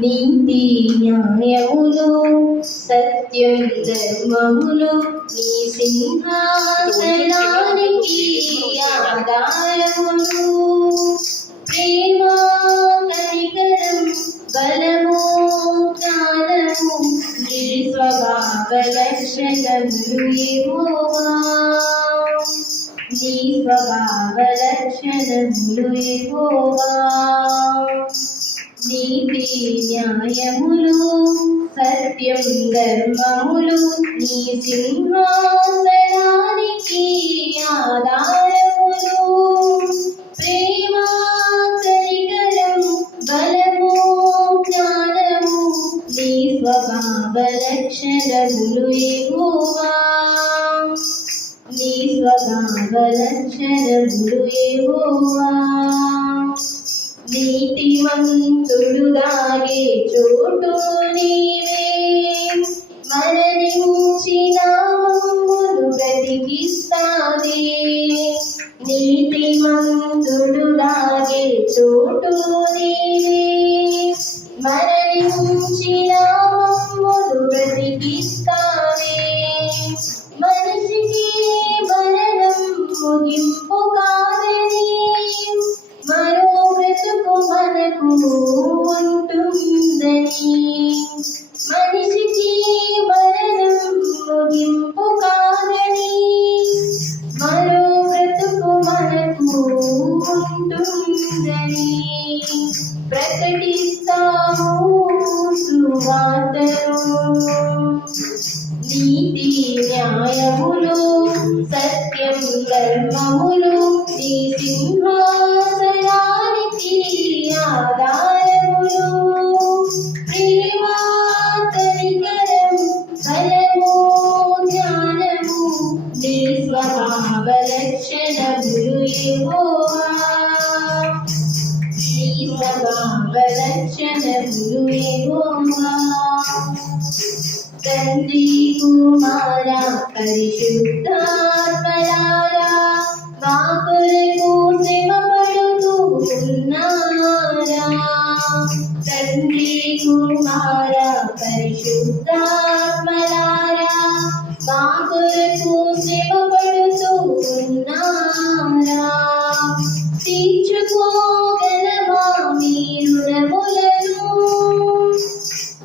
నీతి న్యాయములు సత్యం ధర్మములు నీ సింహాసనానికి ఆధారములు. ప్రేమ కనికరం బలము జ్ఞానము నీ స్వభావ లక్షణములు యెహోవా. నీ స్వభావ లక్షణములు యెహోవా. నీతి న్యాయములు సత్యం ధర్మములు నీ సింహాసనానికి ఆధారములు. ప్రేమ కనికరం బలము జ్ఞానము నీ స్వభావ లక్షణములు యెహోవా. నీ స్వభావ లక్షణములు యెహోవా. నీతిమంతుడు దాగే చోటు నీవే, మరణించిన మమ్మును బ్రతికిస్తావే. నీతిమంతుడు దాగే చోటు నీవే, మరణించిన మమ్మును బ్రతికిస్తావే. మనిషికి మరణం ముగింపు కాదని మరో బ్రతుకు మనకు ఉంటుందని. మనిషికి మరణం ముగింపు కాదని మరో బ్రతుకు మనకు ఉంటుందని ప్రకటిస్తాము సువార్తను. నీతి న్యాయములు సత్యం ధర్మములు నీ సింహాసనానికి ఆధారములు. ప్రేమ కనికరం బలము జ్ఞానము నీ స్వభావ లక్షణములు యెహోవా. నీ స్వభావ లక్షణములు యెహోవా. తండ్రి కుమార పరిశుద్ధాత్మలారా మా కొరకు శ్రమ పడుతూ ఉన్నారా. తండ్రి కుమార పరిశుద్ధాత్మలారా మా కొరకు శ్రమ పడుతూ ఉన్నారా. తీర్చుకోగలమా మీ రుణములను,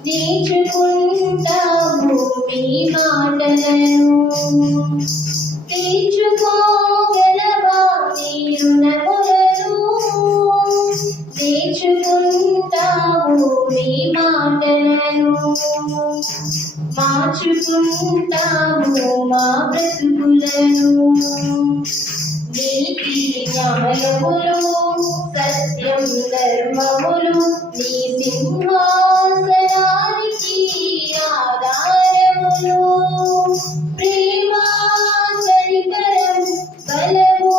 నేర్చుకుంటాము మీ మాటలను. తీర్చుకోగలవా మీ రుణములను, నేర్చుకుంటాము మీ మాటలను. మార్చుకుంటాము మా బ్రతుకులను. నీతి న్యాయములు సత్యం ధర్మములు నీ సింహాసనానికి ఆధారములు. ప్రేమ కనికరం బలము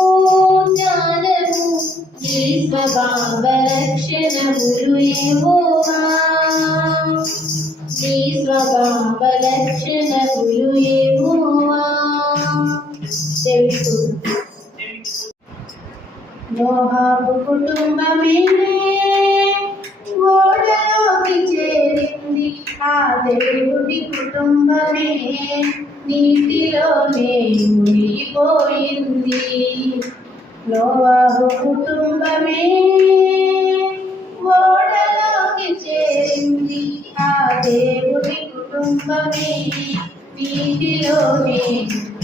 జ్ఞానము నీ స్వభావ లక్షణములు యెహోవా. నీ స్వభావ లక్షణములు యెహోవా. నోహబు కుటుంబమే ఓడలోకి చేరింది, ఆ దేవుడి కుటుంబమే నీటిలోనే మునిగిపోయింది. నోహబు కుటుంబమే ఓడలోకి చేరింది, ఆ దేవుడి కుటుంబమే నీటిలోనే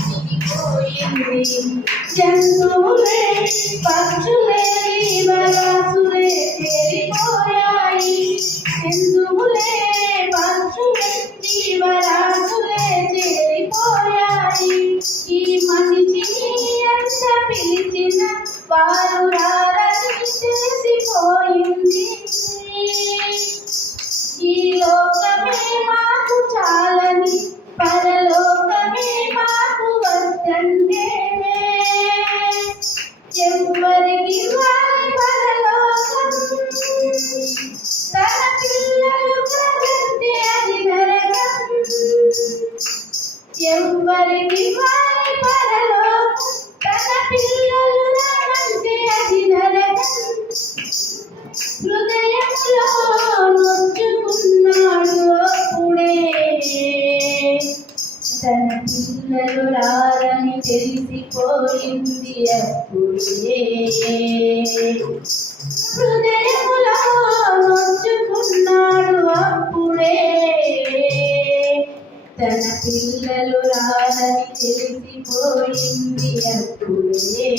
మునిగిపోయింది. జంతువులే పక్షులే జీవరాశులే చేరిపోయాయి. జంతువులే పక్షులే జీవరాశులే చేరిపోయాయి. ఈ మనిషిని ఎంత పిలిచిన వారు రారని తెలిసిపోయింది. ఈ లోకమే మాకు చాలని పరలోకమే మాకు వద్దంటే ఎవ్వరికి హృదయములో నొచ్చుకున్నాడు అప్పుడే, తన పిల్లలు రాదని తెలిసిపోయింది అప్పుడే.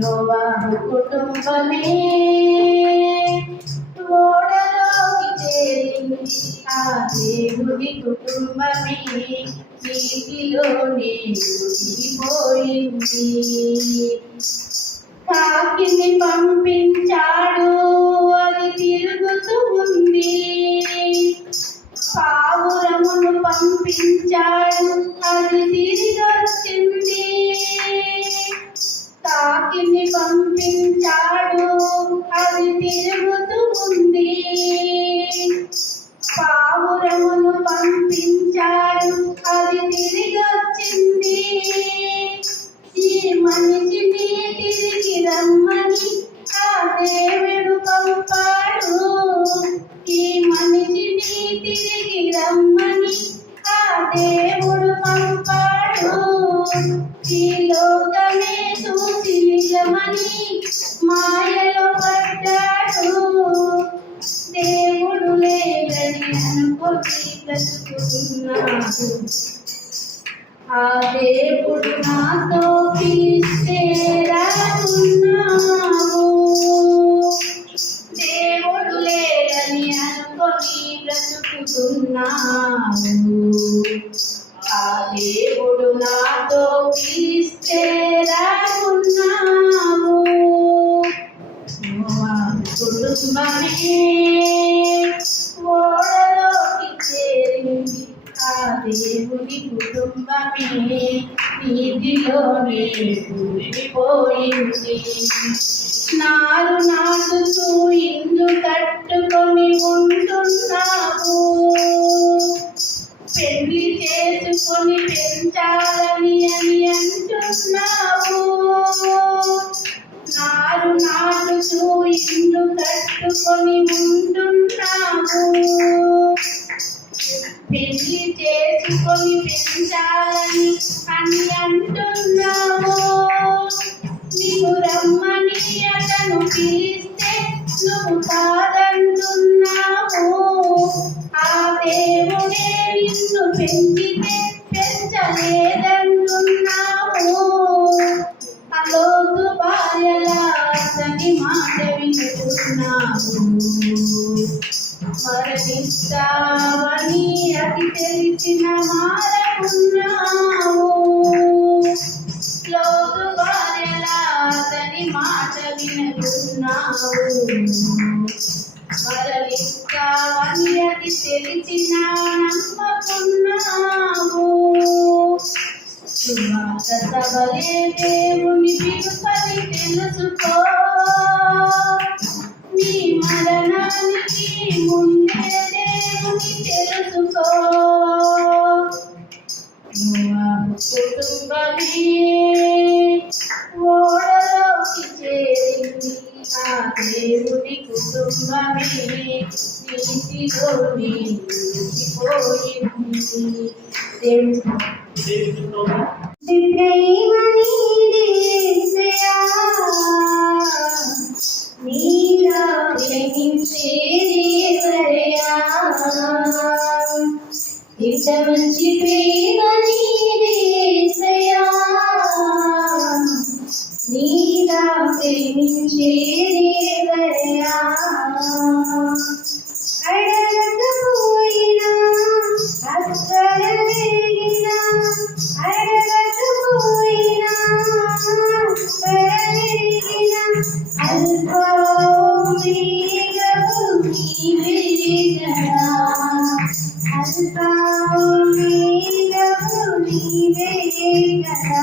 నోవాహు కుటుంబమే ఓడలోకి చేరింది, ఆ దేవుని కుటుంబమే నీటిలోనే మునిగిపోయింది. కాకిని పంపించాడు, అది తిరుగుతూ ఉంది. పావురమును పంపించాడు, అది తిరిగొచ్చింది. కాకిని పంపించాడు, అది తిరుగుతూ ఉంది. పావురమును పంపించాడు, అది తిరిగొచ్చింది. ఈ మనిషిని తిరిగి రమ్మని ఆ దేవుడు పంపాడు. ఈ మనిషిని తిరిగి రమ్మని ఆ దేవుడు పంపాడు. ఈ లోకమే చూసి నిజమని మాయలో పడ్డాడు. దేవుడు లేదని అనుకొని బ్రతుకుతున్నాడు. ఆ దేవుడు నాతో పిలిస్తే రాకున్నావు. దేవుడు లేదని అనుకొని బ్రతుకుతున్నావు. ఆ దేవుడు నాతో పిలిస్తే రాకున్నావు. కుటుంబమే ఓడలోకి చేరింది, ఆ దేవుని కుటుంబమే నీటిలోనే కూలిపోయింది. నారు నాటుతూ ఇల్లు కట్టుకొని ఉంటున్నావు. పెళ్లి చేసుకొని పెంచాలని అని అంటున్నావు. నారు నాటుతూ ఇల్లు కట్టుకొని ఉంటున్నావు. పెళ్లి చేసుకొని పెంచాలని అని అంటున్నావు. నీకు రమ్మని అతను పిలిస్తే నువ్వు కాదంటున్నావు. ఆ దేవుడే నిన్ను పెంచితే పెంచలేదంటున్నావు. అలోతు భార్యలా అతని మాట వింటున్నావు. మరణిస్తావని అది తెలిసిన మారకున్నావు. లోతు భార్యలా అతని మాట వినుకున్నావు. మరణిస్తావని అది తెలిసిన నమ్మకున్నావు. సువార్త సభలే దేవుని పిలుపని తెలుసుకో. నీ మరణానికి ముందే దేవుని తెలుసుకో. నోవాహు కుటుంబమే ఓడలోకి చేరింది, ఆ దేవుని కుటుంబమే నీటిలోనే మునిగిపోయింది. ప్రేమ నీదే యేసయ్యా, నీలా ప్రేమించేది ఎవరయ్యా. ఇంత మంచి ప్రేమ నీదే యేసయ్యా, నీలా ప్రేమించేది ఎవరయ్యా. అడగకపోయినా అస్సరవేగినా, అడగకపోయినా అస్సరవేగినా, అల్పమేఘము నీవే కదా. అల్పమేఘము నీవే కదా.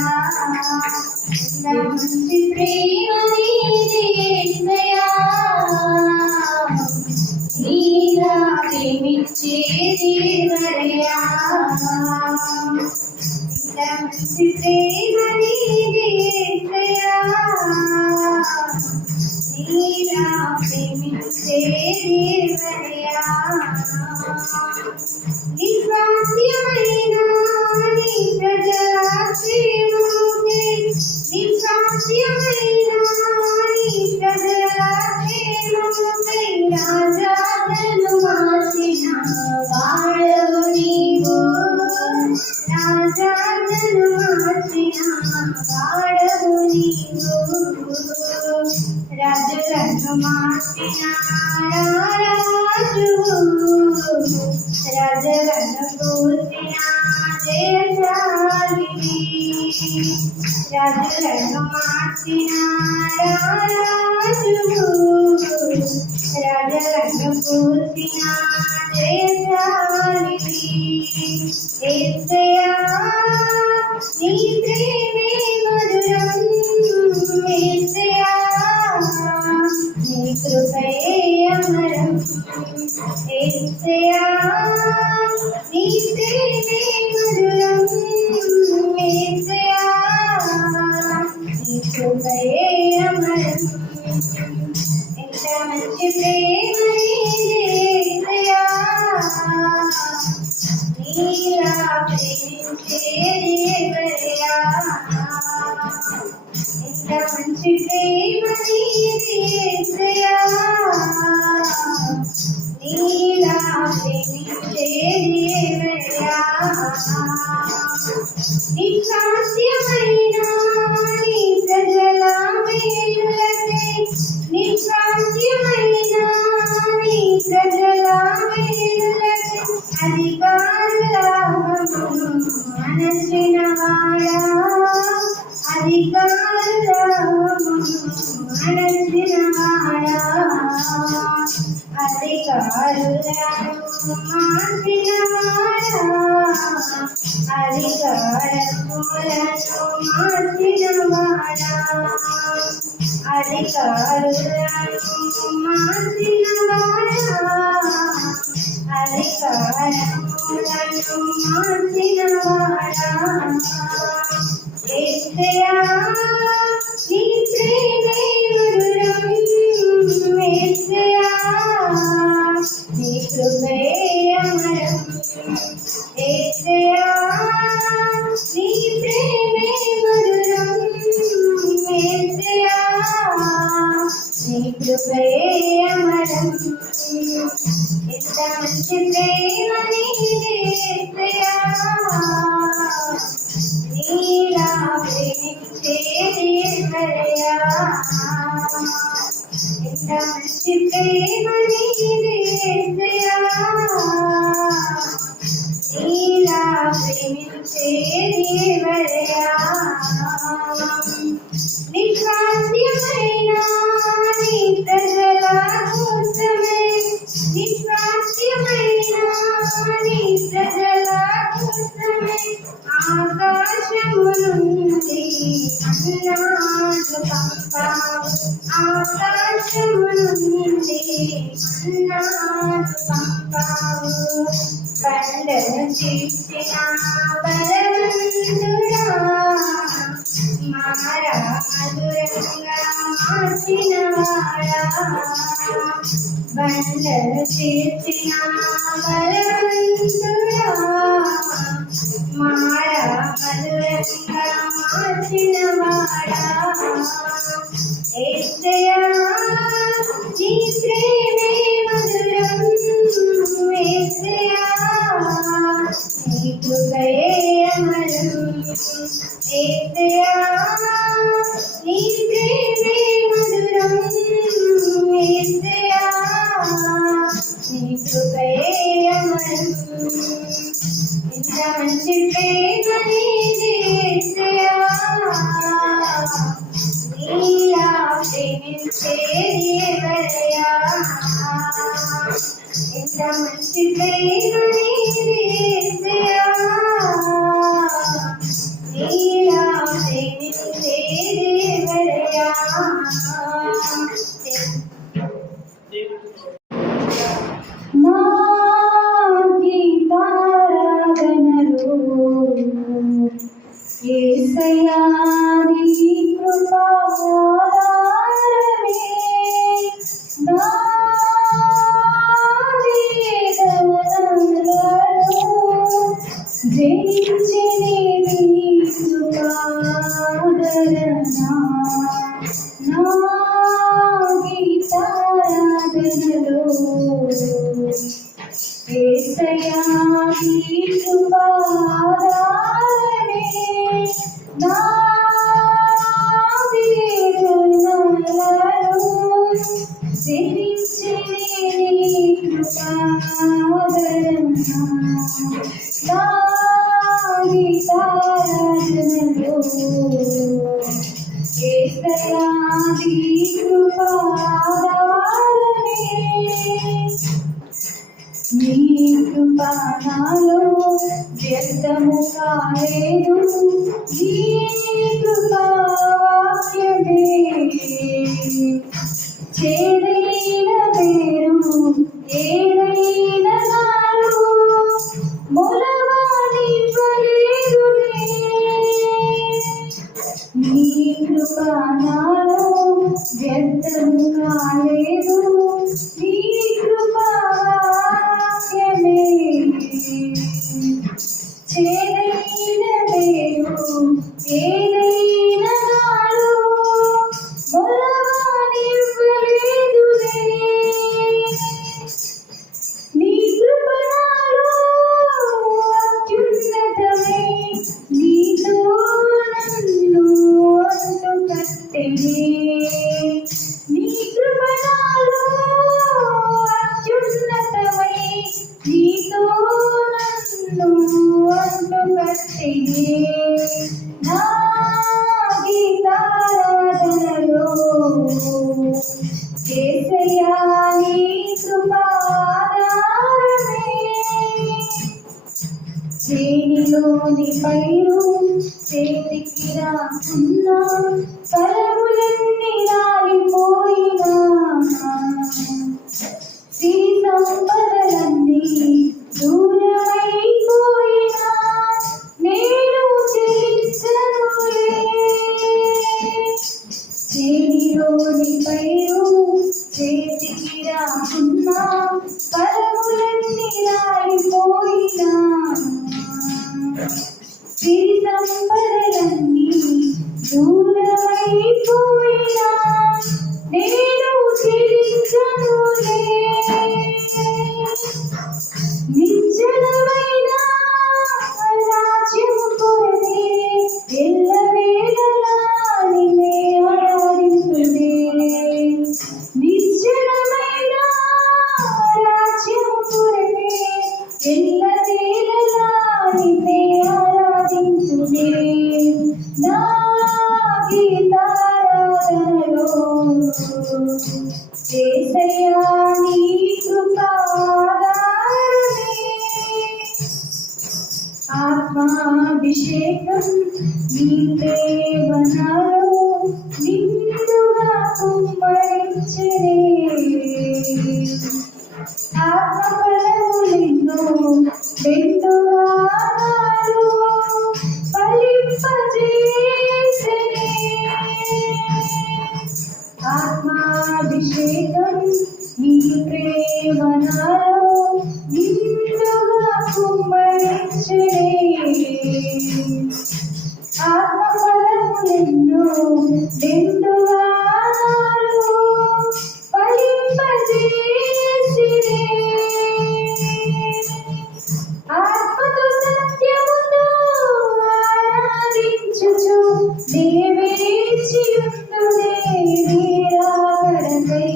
మంచి ప్రేమ నీదే యేసయ్యా, నీలా ప్రేమించేది ఎవరయ్యా. మంచి ప్రేమ నీదే యేసయ్యా, నీలా ప్రేమించేది ఎవరయ్యా. నిస్వాస్యమైన నీ ప్రజల శ్రీముఖి, నిస్వాస్యమైన ప్రజలను మార్చిన రారాజు ప్రజలను కూర్చిన దేశాలిది ప్రజలను మార్చిన రారాజు ప్రజలను కూర్చిన దేశాలిది యేసయ్యా నీ ప్రేమే మధురం యేసయ్యా నీ కృపయే అమరం యేసయ్యా నీ ప్రేమే మధురం యేసయ్యా నీ కృపయే అమరం ఎంత మంచి ప్రేమ నీదే యేసయ్యా నీలా ప్రేమించే దేవయ్యా ఎంత మంచి ప్రేమ నీదే యేసయ్యా నీలా ప్రేమించే దేవయ్యా నిస్సాధ్యమైన నీ ప్రజల మేలులకై నిస్సాధ్యమైన నీ ప్రజల మేలులకై అధికారుల మనసిన వాడా అధికారుల మనసిన వాడా అధికారులను మార్చిన వాడా అధికారములను మార్చిన వాడా అధికారులను మార్చిన వాడా అధికారములను మార్చిన వాడా యేసయ్యా నీ ప్రేమే మధురం యేసయ్యా నీ కృపయే అమరం యేసయ్యా నీ ప్రేమే మధురం యేసయ్యా నీ కృపయే అమరం ఎంత మంచి ప్రేమ నీదే యేసయ్యా నీలా ప్రేమించే దేవయ్యా ఎంత మంచి ప్రేమ నీదే యేసయ్యా నీలా ప్రేమించే దేవయ్యా నిస్వార్థ్యమైన నీ ప్రజల కోసమే నిస్వార్థ్యమైన నీ ప్రజల కోసమే ఆకాశము నుండి మన్నాను పంపావు ఆకాశము నుండి మన్నాను పంపావు బండను తీసిన బలవంతుడా మారా మధురంగా మార్చిన వాడా బండను తీసిన బలవంతుడా మారా మధురంగా మార్చిన వాడా యేసయ్యా నీ ప్రేమే మధురం యేసయ్యా నీ కృపయే అమరం యేసయ్యా నీ ప్రేమే మధురం యేసయ్యా నీ కృపయే అమరం ఎంత మంచి ప్రేమ నీదే యేసయ్యా నీలా ప్రేమించే దేవయ్యా ఎంత మంచి ప్రేమ నీదే యేసయ్యా నీలా ప్రేమించే దేవయ్యా నా గీతారాధనలో యేసయ్యా నీ కృపా ఆధారమే నా వేదనలలో జయించని నీ కృపాదరణ నా గీతారాధనలో యేసయ్యా నీ కృపా ఆధారమే నా వేదనలలో శరించలేని కృపావరణ నా గీతారాధనలో యేసయ్యా నీ కృపాధారనే నీ కృప నాలో వ్యర్థము కాలేదు నీ కృపా వాక్యమే చేదైన పేరు ఏదైనా నాలో మొలవాని పలేదులే నీ కృప నాలో వ్యర్థము కాలేదు నీ కృపా వాక్యమే చేదైన పేరు ఏదైనా నాలో మొలవాని పలేదులే నీ కృప నాలో అత్యున్నతమే నీతో నన్ను అంటుకట్టెనే నీ కృప నాలో అత్యున్నతమై నీతో నన్ను అంటుకట్టెనే నా గీతారాధనలో యేసయ్యా నీ కృపాధారమే చేనిలోని పైరు చేతికి రాకున్నా ఫలములన్నీ రాలిపోయినా సిరి సంపదలన్నీ దూరమైపోయినా నేను చెల్లించనులే చేనిలోని పైరు చేతికి రాకున్నా ఫలములన్నీ రాలిపోయినా సిరి సంపదలన్నీ దూరమైపోయినా నేను చెల్లించనులే నిశ్చలమైన రాజ్యము కొరకే ఎల్లవేళలా నిన్నే ఆరాధించునే నిశ్చలమైన రాజ్యము కొరకే ఎల్లవేళలా నిన్నే ఆరాధించునే నా గీతారాధనలో యేసయ్యా నీ కృపాధారనే ఆత్మాభిషేకం నీ ప్రేమనాలో నిండుగా కుమ్మరించెనే ఆత్మఫలములెన్నో మెండుగా నాలో ఫలింపజేసెనే ఆత్మాభిషేకం నీ ప్రేమనాలో నిండుగా కుమ్మరించెనే ఆత్మఫలములెన్నో మెండుగా నాలో ఫలింపజేసెనే ఆత్మతో సత్యముతో ఆరాధించుచు దేవేచియుండునే నీ రాకడకై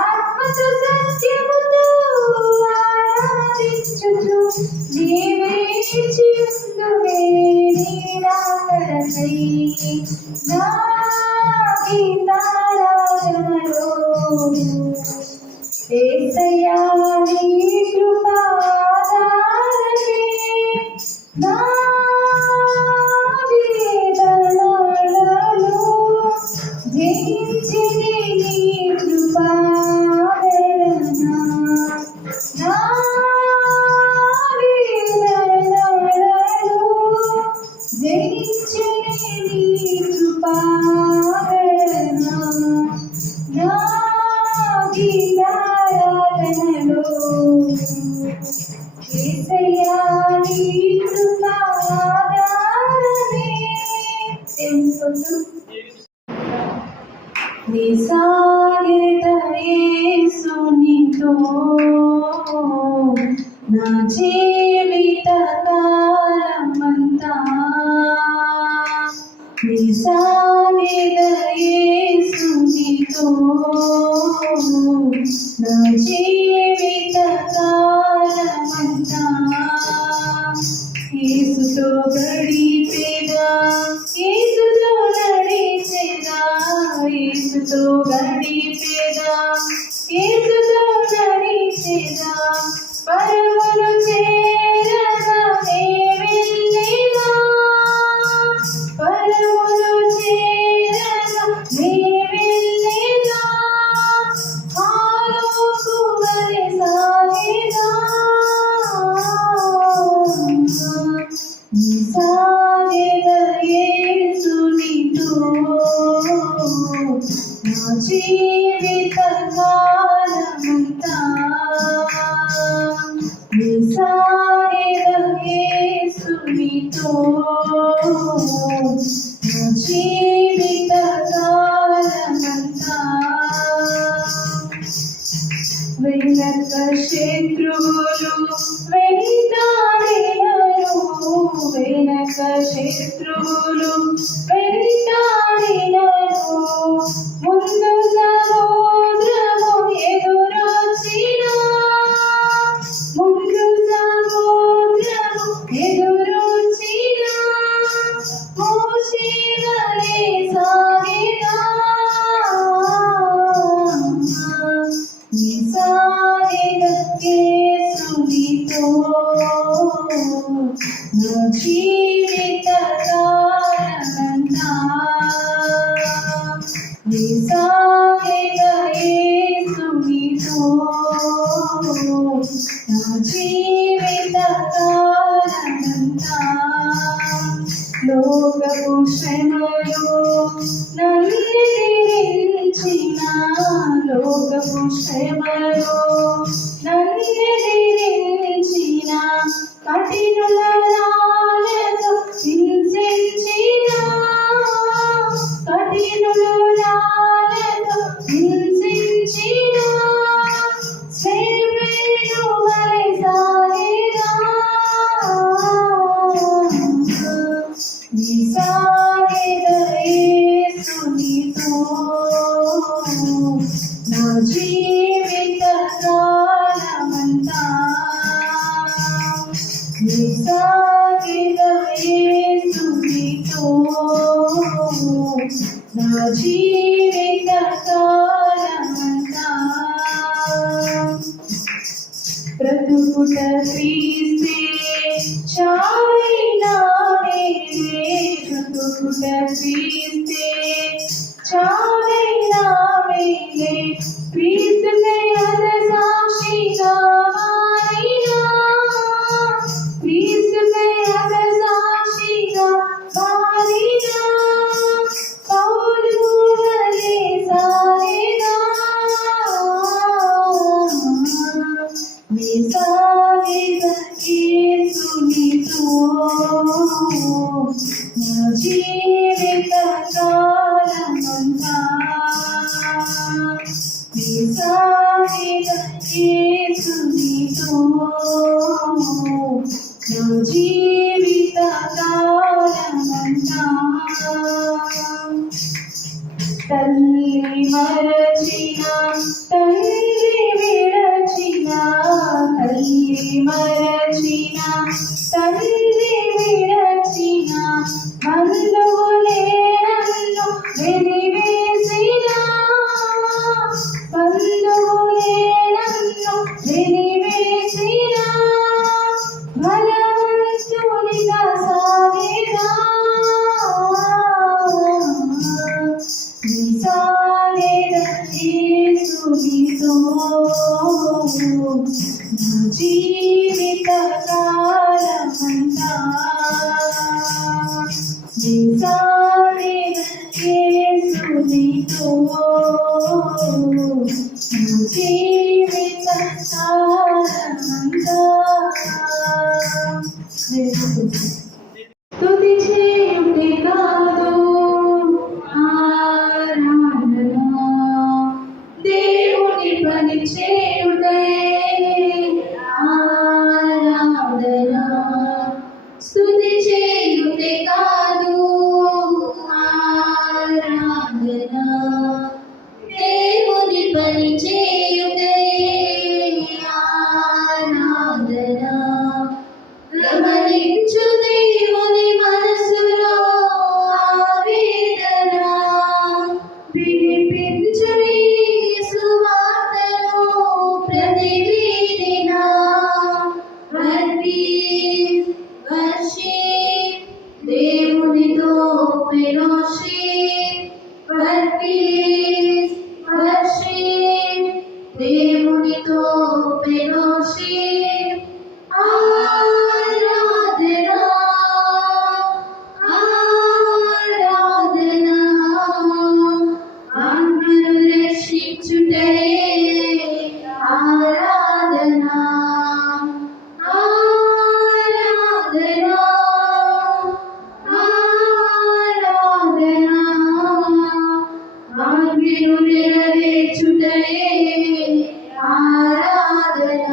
ఆత్మతో సత్యముతో ఆరాధించుచు దేవేచియుండునే నీ రాకడకై నా గీతారాధనలో యేసయ్యా నీ కృపాధారనే నా వేదనలలో జయించెనే నీ కృపాధారణ నా వేదనలలో జయించెనే నీ కృపాధారణ నా గీతారాధనలో యేసయ్యా నీ కృపాధారనే నీ సాగేత యేసునితో నా జీవిత కాలమంతా నీ సాగేత యేసునితో యేసుతో గడిపేదా, యేసుతో నడిచేదా, పరమును చేరగా నే వెళ్ళేదా, పరమును చేరగా నే వెళ్ళేదా, హాలోకు వలె సాగేదా, సాగేదా యేసునితో నా జీవిత కాలమంతా, సాగేదా యేసునితో నా జీవిత కాలమంతా. వెనక శత్రువులు వెంటాడినను, వెనక శత్రువులు వెంటాడినను, ముందు సముద్రము ఎదురొచ్చినా, ముందు సముద్రము ఎదురొచ్చినా, మోషే వలె సాగేదా, సాగేదా యేసునితో నా జీవిత కాలమంతా, సాగేదా యేసునితో నా జీవిత కాలమంతా. లోకపు శ్రమలు నన్నెదిరించిన, లోకపు శ్రమలు నన్నెదిరించిన, కఠినుల రాళ్ళతో హింసించిన, కఠినుల రాళ్ళతో హింసించిన, శ్రీవేణు వలె సాగేదా, సాగేదా యేసునితో నా జీవిత కాలమంతా, సాగేదా యేసునితో నా జీవిత కాలమంతా. బ్రతుకుట క్రీస్తే చావైనా మేలే, బ్రతుకుట క్రీస్తే చావైనా మేలే, క్రీస్తుకై హతసాక్షిగా మారినా, క్రీస్తుకై హతసాక్షిగా మారినా, పౌలు వలె సాగేదా, సాగేదా యేసునితో నా జీవిత కాలమంతా, సాగేదా యేసునితో నా జీవిత కాలమంతా. తల్లి మరచిన, తండ్రి విడచిన, తల్లి మరచిన, తండ్రి విడచిన, బంధువులే నన్ను వెలివేసిన, బంధువులే నన్ను వెలివేసిన, బలవంతునిగా సాగేదా, సాగేదా యేసునితో నా జీవిత కాలమంతా, సాగేదా యేసునితో నా జీవిత కాలమంతా. స్తుతి చేయుటే కాదు ఆరాధన, దేవుని పని చేయుటే ఆరాధన, స్తుతి చేయుటే కాదు ఆరాధన, దేవుని పని చేయుటే పర్వీస్ వర్షిప్ దేవునితో ఫెలోషిప్ ఆరాధన ఆరాధన ఆత్మను రక్షించుటయే ఆరాధన ఆరాధన ఆరాధన ఆజ్ఞను నెరవేర్చుటయే ఆరాధన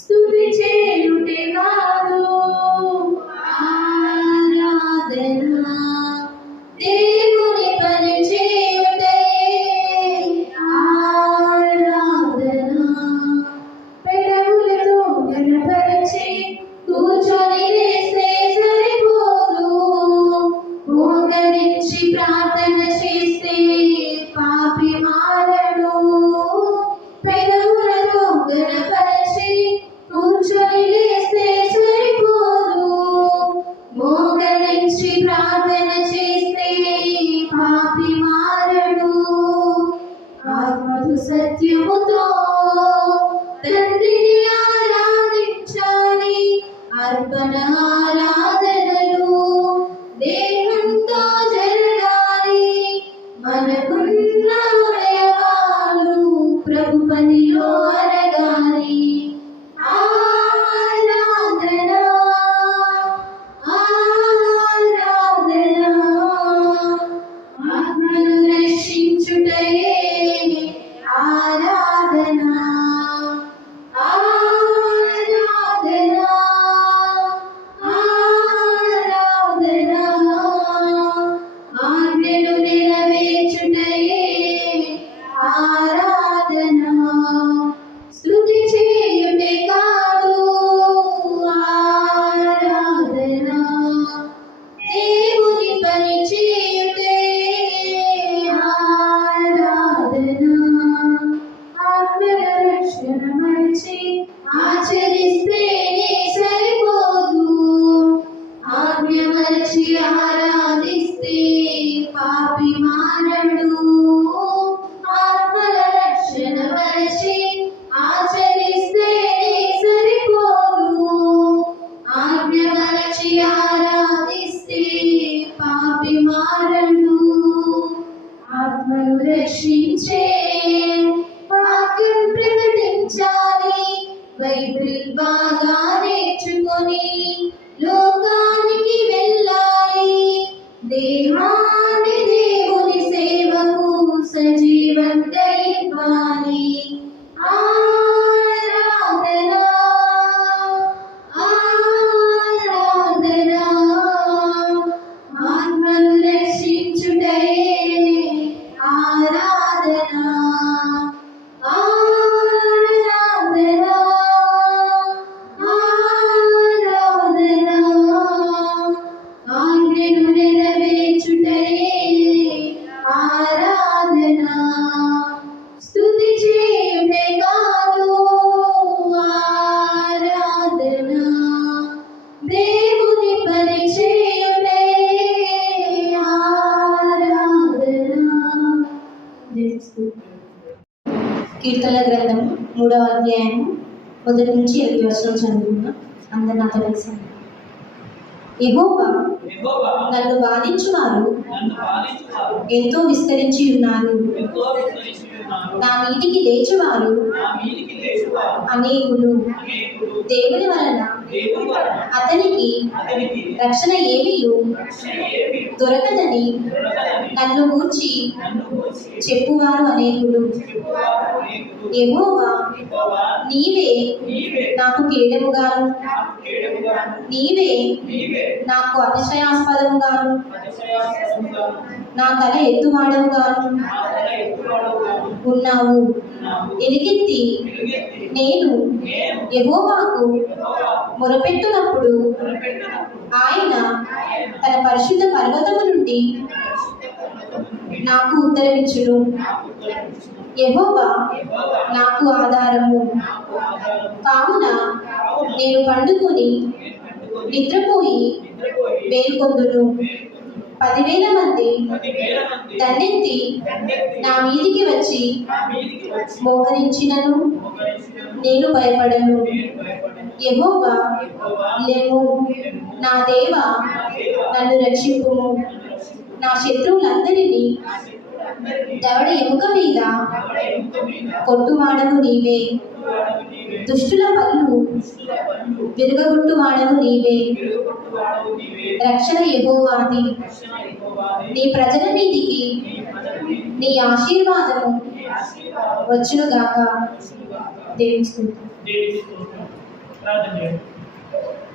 స్తుతి చేయుటే కాదు ఆరాధన దేవుని పని చేయుటే ఆరాధన పెదవులతో గణపరిచి కూర్చొని వేస్తే సరిపోదు మోకరించి ప్రార్థన చేస్తే పాపి మారడు పెదవులతో గణపరిచి కూర్చొని వేస్తే సరిపోదు మోకరించి ప్రార్థన చేస్తే పాపి మారడు ఆత్మకు సత్యముతో తండ్రిని ఆరాధించాలి అర్పణ ఆరాధనలు దేవునితో జరగాలి మనకున్న అవయవాలు ప్రభు పనిలో అరగాలి ఆరాధన ఆరాధన ఆత్మను రక్షించుటయే ఆరాధన ఆరాధన ఆరాధన ఆజ్ఞను నెరవేర్చుటయే ఆరాధన స్తుతి చేయుటే కాదు ఆరాధన దేవుని పని చేయుటే ఆరాధన ఆత్మల రక్షణ మరిచి ఆచరిస్తేనే సరిపోదు ఆజ్ఞ మరిచి ఆరాధిస్తే పాపి మారడు ఆత్మల రక్షణ మరిచి ఆచరిస్తేనే సరిపోదు ఆజ్ఞ మరిచి ఆరాధిస్తే పాపి మారడు ఆత్మను రక్షించే వాక్యం ప్రకటించాలి బైబిల్ బాగా నేర్చుకొని లోకానికి వెళ్ళాలి దేహాన్ని దేవుని సేవకు సజీవంగా ఇవ్వాలి ఆరాధన ఆరాధన ఆత్మను రక్షించుటయే ఆరాధన ఆరాధన ఆరాధన ఆజ్ఞను నెరవేర్చుటయే ఆరాధన స్తుతి చేయుటే కాదు ఆరాధన దేవుని పని చేయుటే ఆరాధన. కీర్తనల గ్రంథం 3వ అధ్యాయం 1 నుంచి 8 వచనం చదువుకున్నాం. అందరు నాతో కలిసి యెహోవా నన్ను బాధించువారు ఎంతో విస్తరించి ఉన్నారు, నా మీదికి లేచువారు అనేకులు. దేవుని వలన అతనికి రక్షణ ఏమీయు దొరకదని నన్ను గూర్చి చెప్పువారు అనేకులు. యెహోవా నీవే నాకు కేడముగాను, నీవే నాకు అతిశయాస్పదముగాను, నా తల ఎత్తువాడవుగాను ఉన్నావు. ఎలుగెత్తి నేను యెహోవాకు మొరపెట్టునప్పుడు ఆయన తన పరిశుద్ధ పర్వతము నుండి నాకు ఉత్తరమిచ్చును. యెహోవా నాకు ఆధారము, కావున నేను పండుకొని నిద్రపోయి మేల్కొందును. 10,000 మంది దండెత్తి నా మీదికి వచ్చి మోహరించినను నేను భయపడను. యెహోవా లెమ్ము, నా దేవా నన్ను రక్షింపుము. నా శత్రువులందరినీ దవడ ఎముక మీద కొట్టువాడవు నీవే. దుష్టుల పళ్ళు విరగొట్టువాడవు నీవే. రక్షణ యెహోవాది. నీ ప్రజల మీదికి నీ ఆశీర్వాదము వచ్చునుగాక. దేవుని స్తుతి.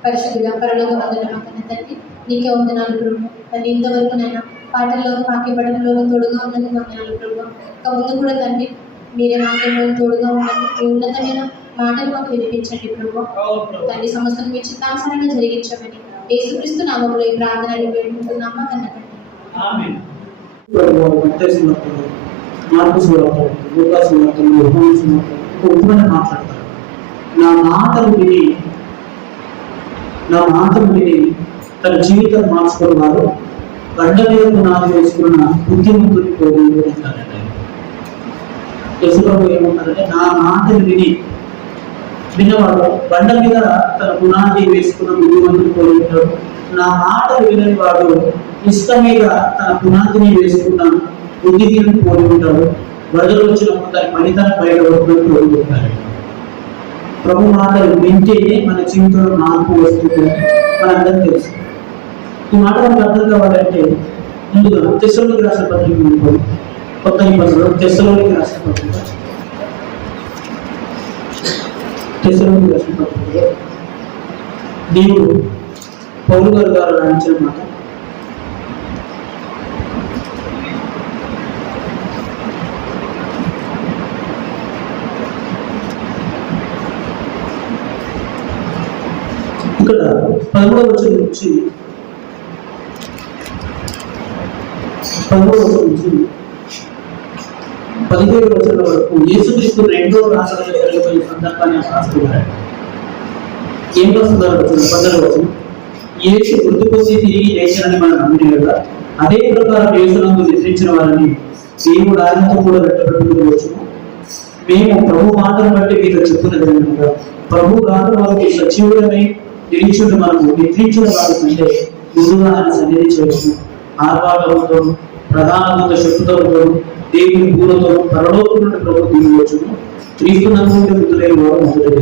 పరిశుద్ధుడా పరలోకమందున మా తండ్రి, నీకే వందనాలు ప్రభు. తండ్రి, ఇంతవరకు నైనా పాటల్లో వాక్యపడంలో తోడుగా ఉన్నది వందనాలు ప్రభు. ఇంకా ముందు కూడా తండ్రి మీరే వాక్యంలో తోడుగా ఉన్నది, మీ ఉన్నతమైన మాటలు మాకు వినిపించండి ప్రభు. తండ్రి, సమస్తం మీ చిత్తానుసారంగా జరిగించమని యేసుక్రీస్తు నామములో ఈ ప్రార్థనలు వేడుకుంటున్నామా కన్నా తండ్రి. మాట్లాడతారు. నా మాటలు విని తన జీవితం మార్చుకున్న వారు బండ మీద పునాది వేసుకున్న బుద్ధిమంతుని పోగొట్టుకుంటారంటే యెహోవా ఏమంటారంటే, నా మాటలు విన్నవాడు బండ మీద తన పునాది వేసుకున్న బుద్ధిమంతుని పోగొట్టాడు. నా మాటలు వినని వాడు ఇసుక మీద తన పునాదిని వేసుకున్న బుద్ధిని పోగొట్టాడు. వరదలు వచ్చినప్పుడు దాని ఫలితాన్ని బయటపడుతున్నట్టు పోగొట్టారు. ప్రభు మాటలు వింటేనే మన జీవితంలో మార్పు వస్తుంది మనందరం తెలుసు. ఈ మాట మనకు అర్థం కావాలంటే ముందుగా తెస్సలోనికీ రాసిన పత్రిక, కొత్త నిబంధనలో తెస్సలోనికీ రాసిన పత్రికలో దేవుడు పౌలు గారు ద్వారా రాయించిన మాట. ఇక్కడ 13వ వచనం నుంచి 17వ వచనం వరకు యేసుక్రీస్తు రెండో రాకడలో జరగబోయే సందర్భాన్ని రాస్తున్నాడు. ఏం రాస్తున్నారు? 15వ వచనం, యేసు మృతిపొంది తిరిగి లేచారని మనం నమ్మిన కదా, అదే ప్రకారం యేసునందు నిద్రించిన వారిని దేవుడు ఆయనతో కూడా వెంటబెట్టుకోవచ్చు. మేము ప్రభు మాటను బట్టి మీతో చెప్తున్నది ఏమనగా, ప్రభు రాక వారికి సజీవులమై నిరీక్షుడు మనము నిద్రించిన వారి కంటే ముందుగా ఆయన సన్నిధి చేయవచ్చు. ఆర్భాటంతో ప్రధానమైన శక్తితో దేవుని పూలతో పరలోకం నుండి ప్రభు దిగవచ్చును. క్రీస్తు నందు మృతులైన వారు మొదటి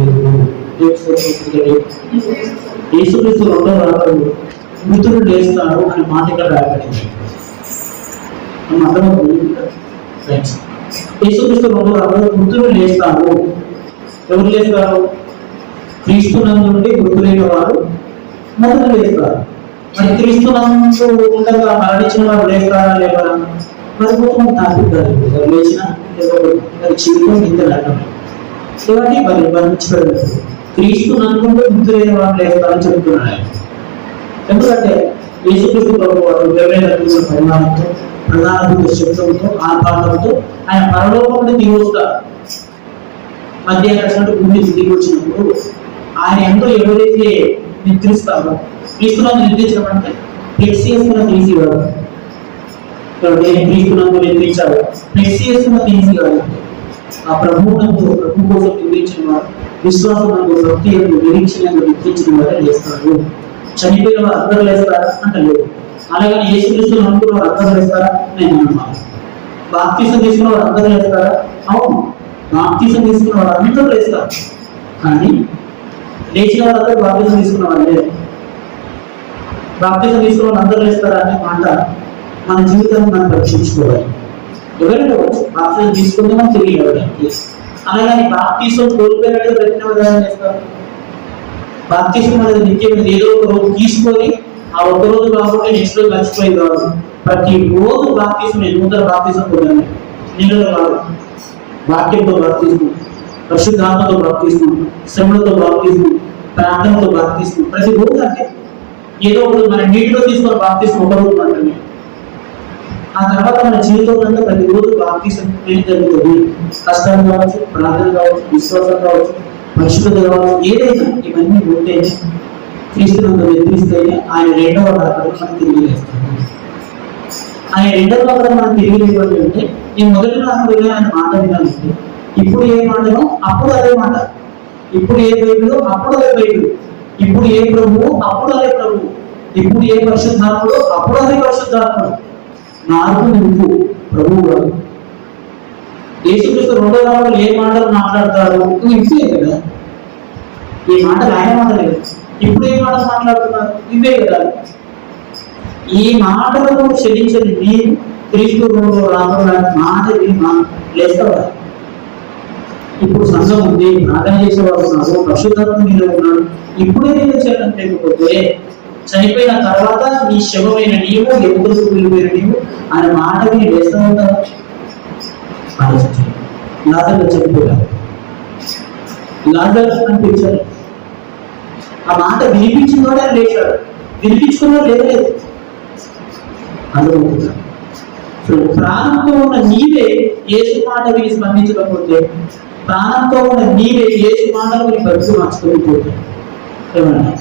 యేసుక్రీస్తు రెండవ రాకడలో మృతులు లేస్తారు అనే మాట ఇక్కడ రాయబడింది. అర్థమవుతుంది. యేసుక్రీస్తు రెండవ రాకడలో మృతులు లేస్తారు. ఎవరు లేస్తారు? క్రీస్తు నందు నుండి మృతులైన వారు మొదలు లేస్తారు. మరి క్రీస్తు నందు ఉండగా మరణించిన వారు లేస్తారా లేవరా? మరి మొత్తం తాపిస్తారు లేచిన జీవితం ఇంత ఇవన్నీ మరి మరణించబడలేదు. క్రీస్తు నందు మృతులైన వారు లేస్తారని చెప్తున్నాడు. ఎందుకంటే యేసుక్రీస్తు ప్రభు వారు పరిమాణంతో ప్రధాన శబ్దంతో ఆర్భాటంతో ఆయన పరలోకంలో దిగి వస్తారు. మధ్యాహ్నం భూమి దిగి వచ్చినప్పుడు ఆయన ఎంతో ఎవరైతే నిద్రిస్తారో, క్రీస్తునందు నిద్రించడం అంటే ఫ్లెక్సీస్గా తీసివాడు. క్రీస్తునందు నిద్రించాడు, ఫ్లెక్సీస్గా తీసివాడు. ఆ ప్రభు కోసం నిద్రించిన వారు, విశ్వాసం భక్తి నిరీక్షణ నిద్రించిన వారే లేస్తారు. చనిపోయిన వారు అందరూ లేస్తారా అంటే లేదు. అలాగే యేసుక్రీస్తు నమ్ముకున్న వారు అందరూ లేస్తారా? నేను నమ్మాలి. బాప్తిసం తీసుకున్న వారు అందరూ లేస్తారా? అవును, బాప్తిసం తీసుకున్న వారు అందరూ లేస్తారు. కానీ లేచిన వాళ్ళందరూ బాప్తిసం తీసుకున్న వాళ్ళే. బాప్తిసం తీసుకున్న వాళ్ళు అందరూ లేస్తారా అనే మాట మన జీవితాన్ని మనం పరీక్షించుకోవాలి. ఎవరైనా వచ్చు బాప్తిసం తీసుకుంటే మనం తిరిగి వెళ్ళడానికి. అలాగే బాప్తిసం కోల్పోయినట్టు ప్రతి విధానం చేస్తారు. బాప్తిసం అనేది నిత్యం ఏదో ఒక రోజు తీసుకొని ఆ ఒక్క రోజు కాకుండా నెక్స్ట్ రోజు మర్చిపోయింది కాదు. ప్రతి రోజు బాప్తిసం నూతన బాప్తిసం పొందండి. నీళ్ళలో కాదు, వాక్యంతో బాప్తిసం, పరిశుద్ధాత్మతో బాప్తిసం, శ్రమలతో బాప్తిసం, ప్రార్థనతో బాప్తిసం. ప్రతి రోజు అంటే ఏదో ఒకటి మన నీటిలో తీసుకొని బాప్తిసం ఒక రోజు మాత్రమే. ఆ తర్వాత మన జీవితంలో ప్రతిరోజు బాప్తిసం జరుగుతుంది. కష్టాలు కావచ్చు, ప్రార్థన కావచ్చు, విశ్వాసం కావచ్చు, పరిశుద్ధత కావచ్చు, ఏదైనా ఇవన్నీ ఉంటేనే క్రీస్తునందు నిద్రిస్తేనే ఆయన రెండవ రాకడలో మనం తిరిగి లేస్తాము. ఆయన రెండవ భాగం మనం తిరిగి లేవాలి అంటే ఈ మొదటి రాత్రిలో ఆయన మాట వినాలంటే ఇప్పుడు ఏ మాటనో అప్పుడు అదే మాట, ఇప్పుడు ఏ బైబిలో అప్పుడు అదే బైబిల్, ఇప్పుడు ఏ ప్రభువు అప్పుడు అదే ప్రభువు, ఇప్పుడు ఏ పరిశుద్ధాత్ముడు అప్పుడు అదే పరిశుద్ధాత్ముడు. నాకు నువ్వు ప్రభువు కాదు. యేసుక్రీస్తు రెండో రాత్రులు ఏ మాటలు మాట్లాడతారు నువ్వు ఇవే కదా, ఈ మాటలు ఆయన మాట లేదు. ఇప్పుడు ఏ మాటలు మాట్లాడుతున్నారు ఇవే కదా. ఈ మాటలను చెల్లించని మీరు క్రీస్తు రెండో రాత్రుల మాట లేస్తావా? ఇప్పుడు సంఘం ఉంది, ప్రార్థన చేసేవాడు ఉన్నారు, పరిశుద్ధాత్మ మీద ఉన్నాడు. ఇప్పుడే నేను చేయడం లేకపోతే చనిపోయిన తర్వాత నీ శవమైన నీవు ఎముకలకు వెళ్ళిపోయిన నీవు ఆయన మాట విని వేస్తూ ఉంటావు. ఆలోచించండి. లాజరు చనిపోయారు, లాజరు అనిపించారు. ఆ మాట వినిపించిందోనే ఆయన లేచాడు, వినిపించుకున్నాడు లేదు. అర్థమవుతుందా? ప్రాణంతో ఉన్న నీవే యేసు మాట విని స్పందించకపోతే, ప్రాణంతో ఉన్న నీవే యేసు మాటలు విని బతుకు మార్చుకోకపోతే ఏమన్నా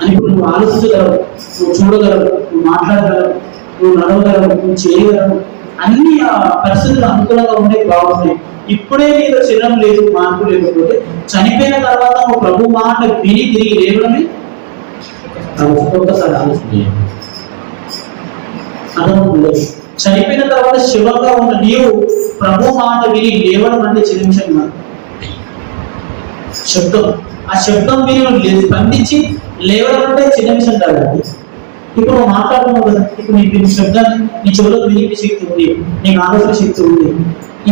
అని ఇప్పుడు నువ్వు ఆలోచించగలవు, నువ్వు చూడగలవు, నువ్వు మాట్లాడగలవు, నువ్వు నడవగలవు, నువ్వు చేయగలవు, అన్ని ఆ పరిస్థితులు అనుకూలంగా ఉండే బాగున్నాయి. ఇప్పుడే నీకు చిరం లేదు, మార్పు లేకపోతే చనిపోయిన తర్వాత నువ్వు ప్రభు మాట విని తిరిగి లేవడమే ఒక్కొక్కసారి ఆలోచన. అర్థమవుతుంది. చనిపోయిన తర్వాత శివంగా ఉన్న నీవు ప్రభు మాట విని లేవడం అంటే చిన్న విషయం కాదు. శబ్దం, ఆ శబ్దం విని స్పందించి లేవడం అంటే చిన్న విషయం కాదండి. ఇప్పుడు నువ్వు మాట్లాడుతున్నావు కదా, ఇప్పుడు నీ శబ్దాన్ని నీ చెవులకు వినిపే శక్తి ఉంది, నీకు ఆలోచన శక్తి ఉంది.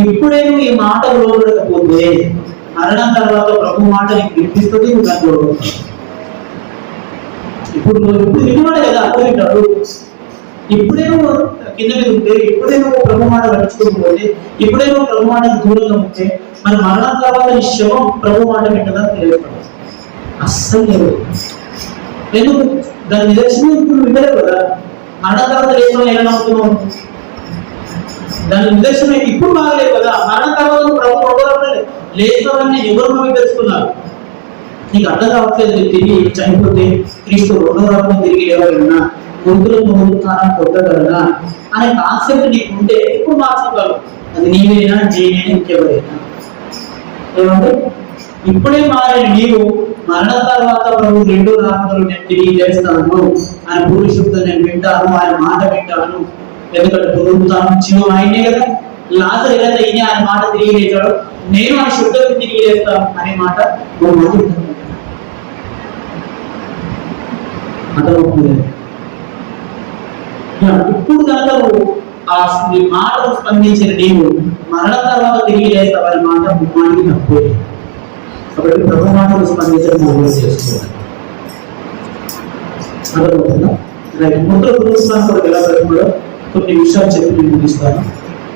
ఇప్పుడే నువ్వు ఈ మాట లోపడకపోతే మరణం తర్వాత ప్రభు మాట నీకు వినిపిస్తుంది, నువ్వు దాన్ని లోపడతావు. ఇప్పుడు వినివాడే కదా అప్పుడు వింటాడు. ఇప్పుడే నువ్వు కింద మీద ఉంటే, ఇప్పుడే నువ్వు ప్రభు మాట నడుచుకోకపోతే, ఇప్పుడే నువ్వు ప్రభు మాటకు దూరంగా ఉంటే మరి మరణం తర్వాత నీ శవం ప్రభు మాట వింటదా తెలియదు. అస్సలు లేదు. ఎందుకు? దాని నిదర్శనం ఇప్పుడు వింటలేవు కదా. మరణం తర్వాత లేదని ఎలా నమ్ముతున్నావు? దాని నిదర్శనం ఇప్పుడు బాగలేదు కదా. మరణం తర్వాత ప్రభు పొగలేదు లేదని ఎవరు నమ్మి తెలుసుకున్నారు? నీకు అర్థం కావట్లేదు. నీకు తిరిగి చనిపోతే క్రీస్తు రెండో రాత్రి తిరిగి లేవగలనా, మృతులకు పునరుత్థానం పొందగలనా అనే కాన్సెప్ట్ నీకు ఉంటే ఇప్పుడు మార్చుకోగలవు. అది నీవేనా, నేనేనా, ఇంకెవరైనా. ఏమంటే ఇప్పుడే మారిన నీవు మరణం తర్వాత ప్రభు రెండో రాత్రులు నేను తిరిగి చేస్తాను, ఆయన పూర్వ శబ్దం నేను వింటాను, ఆయన మాట వింటాను. ఎందుకంటే పునరుత్థానం జీవం ఆయనే కదా. లాజరు ఏదైతే ఈయన ఆయన మాట తిరిగి లేచాడో నేను ఆయన శబ్దాన్ని తిరిగి చేస్తాను అనే మాట అర్థమవుతుంది. ఇప్పుడు కనుక ఆ మాటకు స్పందించిన నీవు మరణం తర్వాత తిరిగి లేస్తావనే మాట ముమ్మానికి తప్పే. కాబట్టి ప్రభు మాటకు స్పందించడం మొదలు చేసుకోవాలి. అర్థమవుతుందా? రైట్. ముందు పునరుత్థానం కూడా ఎలా జరుగుతుందో కొన్ని విషయాలు చెప్పి నేను ముగిస్తాను.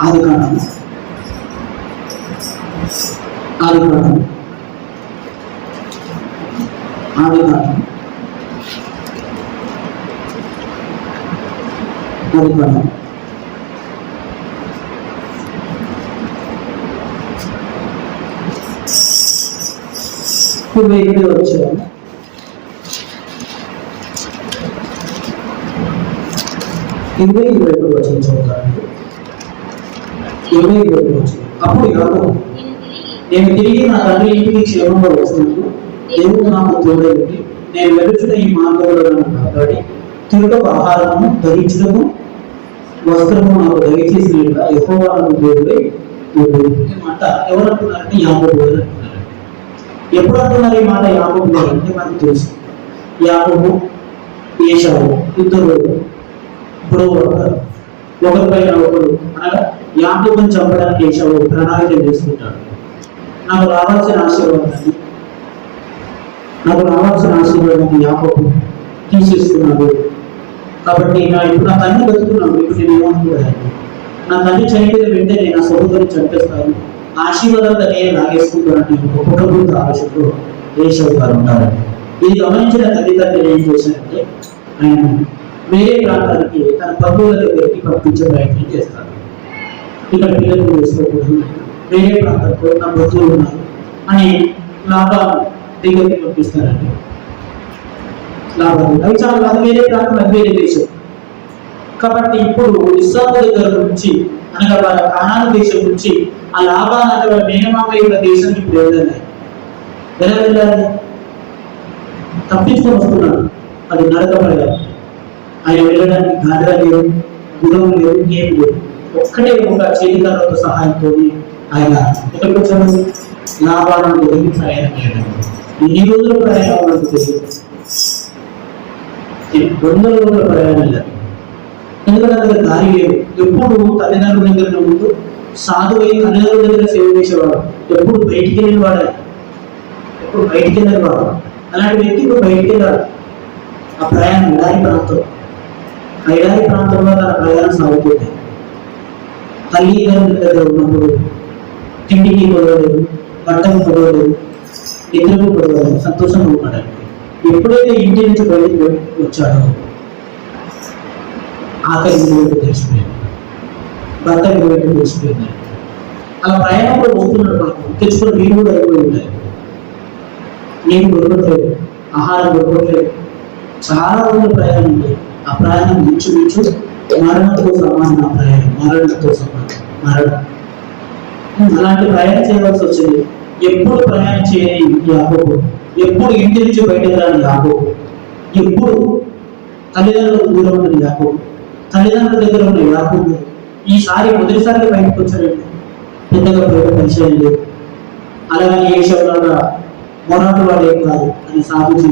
ఆదికాండం 28వ వచ్చాము. ఇరవై వచ్చిన చదువుతారండి. 28 వచ్చింది. అప్పుడు యాకోబు, నేను తిరిగి నా తండ్రి ఇంటికి క్షేమంగా వచ్చినప్పుడు దేవుడు నాకు తోడైంది. నేను వెలుచున్న ఈ మార్గంలో నన్ను కాపాడి తిరుటకు ఆహారము, ధరించడము, వస్త్రము నాకు దయచేసి యెహోవా నాకు దేవుడై మాట ఎవరు అంటున్నారంటే యాకోబు గారు అంటున్నారు. ఎప్పుడు అంటున్నారు ఈ మాట యాకోబు గారు అంటే మనకు తెలుసు. యాకోబు, ఏశావు ఇద్దరు గొడవ పడతారు. ఒకరిపైన ఒకరు, అనగా యాకోబుని చంపడానికి ఏశావు ప్రణాళిక చేసుకుంటాడు. నాకు రావాల్సిన ఆశీర్వాదాన్ని యాకోబు తీసేసుకున్నాడు. కాబట్టి ఇప్పుడు నా తండ్రి బతుకున్నాడు. ఇప్పుడు నేను ఏమనుకోవాలి, నా తండ్రి చనిపోయిన వెంటనే నా సహోదరుని చంపేస్తాను, ఆశీర్వాదాలు నేను లాగేసుకుంటానని ఒక కుటుంబ ఆలోచనలో ఏశావు గారు ఉంటారండి. ఇది గమనించిన తల్లిదండ్రులు ఏం చేశారంటే ఆయన వేరే ప్రాంతానికి తన బంధువుల దగ్గరికి పంపించే ప్రయత్నం చేస్తారు. ఇక్కడ పిల్లలు వేసుకోకూడదు, వేరే ప్రాంతంలో నా బంధువులు ఉన్నారు అని లాభాలు దగ్గరికి పంపిస్తారండి. లాభాలు అవి చాలా, అది వేరే ప్రాంతం, అది వేరే దేశం. కాబట్టి ఇప్పుడు ఇస్సాకు దగ్గర నుంచి అనగా వాళ్ళ కానాను దేశం నుంచి ఆ లాభాలు అంటే వాళ్ళ మేనమామయ్య దేశానికి ఇప్పుడు వెళ్ళాలి. ఎలా వెళ్ళాలి? తప్పించుకొని వస్తున్నాడు. అది నరక ప్రయాణం. ఆయన వెళ్ళడానికి గాడిద లేదు, గురం లేదు, ఏం లేదు. ఒక్కటే ఒక చేతికర్రతో సహాయంతో ఆయన ఎక్కడికి వచ్చాడు? లాభాలను వెళ్ళి ప్రయాణం చేయడం. ఎన్ని రోజుల ప్రయాణం మనకు తెలియదు. 200 రోజుల ప్రయాణం లేదు. ఎందుకంటే దగ్గర దారి లేదు. ఎప్పుడు తల్లిదండ్రుల దగ్గర ముందు సాధువై తల్లిదండ్రుల దగ్గర సేవ చేసేవాడు. ఎప్పుడు బయటికి వెళ్ళిన వాడే, ఎప్పుడు బయటికి వెళ్ళిన వాడు. అలాంటి వ్యక్తి ఇప్పుడు బయటికి వెళ్ళాడు. ఆ ప్రయాణం ఎడారి ప్రాంతం. ఆ ఎడారి ప్రాంతంలో తన ప్రయాణం సాగుతుంది. తల్లిదండ్రుల దగ్గర ఉన్నప్పుడు తిండికి కొదవలేదు, బట్టకు కొదవలేదు, నిద్రకు కొదవలేదు, సంతోషంగా ఉన్నాడు. ఎప్పుడైతే ఇంటి నుంచి బయటకు వచ్చాడో ఆకలి విలువకు తెలిసిపోయింది, భర్త విలువకు తెలిసిపోయింది. అలా ప్రయాణంలో వస్తున్నాడు. మనకు తెచ్చుకున్న నీరు కూడా అయిపోయి ఉన్నాయి. నీరు దొరకట్లేదు, ఆహారం దొరకట్లేదు. చాలా రోజుల ప్రయాణం ఉంది. ఆ ప్రయాణం మించు మరణంతో సమానం. ఆ ప్రయాణం మరణంతో సమానం. మరణం. అలాంటి ప్రయాణం చేయవలసి వచ్చింది. ఎప్పుడు ప్రయాణం చేయని యాకోబు, ఎప్పుడు ఇంటి నుంచి బయటకు రాని యాకోబు, ఎప్పుడు తల్లిదండ్రులకు దూరం ఉన్నది యాకోబు, తల్లిదండ్రుల దగ్గర ఉన్న యాకోబు ఈసారి మొదటిసారిగా బయటకు వచ్చాడండి. పెద్దగా పరిచయం లేదు. అలాగని ఏ శబ్దంగా మొరాటు వాడు ఏం కాదు అని సాగుచి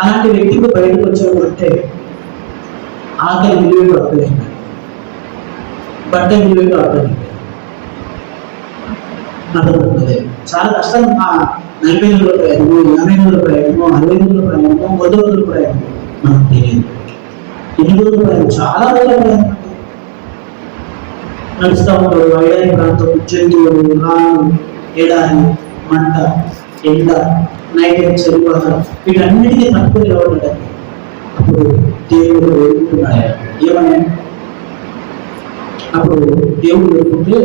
అలాంటి వ్యక్తికి బయటకు వచ్చాడు అంటే ఆకలి విలువకు అర్థమైంది, బట్ట విలువకు అర్థమైంది. అర్థమవుతుంది. చాలా కష్టం. 40 రోజుల ప్రయాణమో, 50 రోజుల ప్రయాణమో, 60 రోజుల ప్రయాణమో, 100 రోజుల ప్రయాణమో మనకు తెలియదు. ఎన్ని రోజుల ప్రయాణం? చాలా రోజుల ప్రయాణం. నడుస్తూ ఉంటాడు. ఎడారి ప్రాంతం, జంతువులు, రాళ్ళు, ఎడారి, మంట, ఎండ, నైట్ చెరువాత వీటన్నిటికీ తక్కువ నిలబడ్డాడు. అప్పుడు దేవుడు వేడుకుంటున్నాడు. ఏమని? అప్పుడు దేవుడు వేడుకుంటే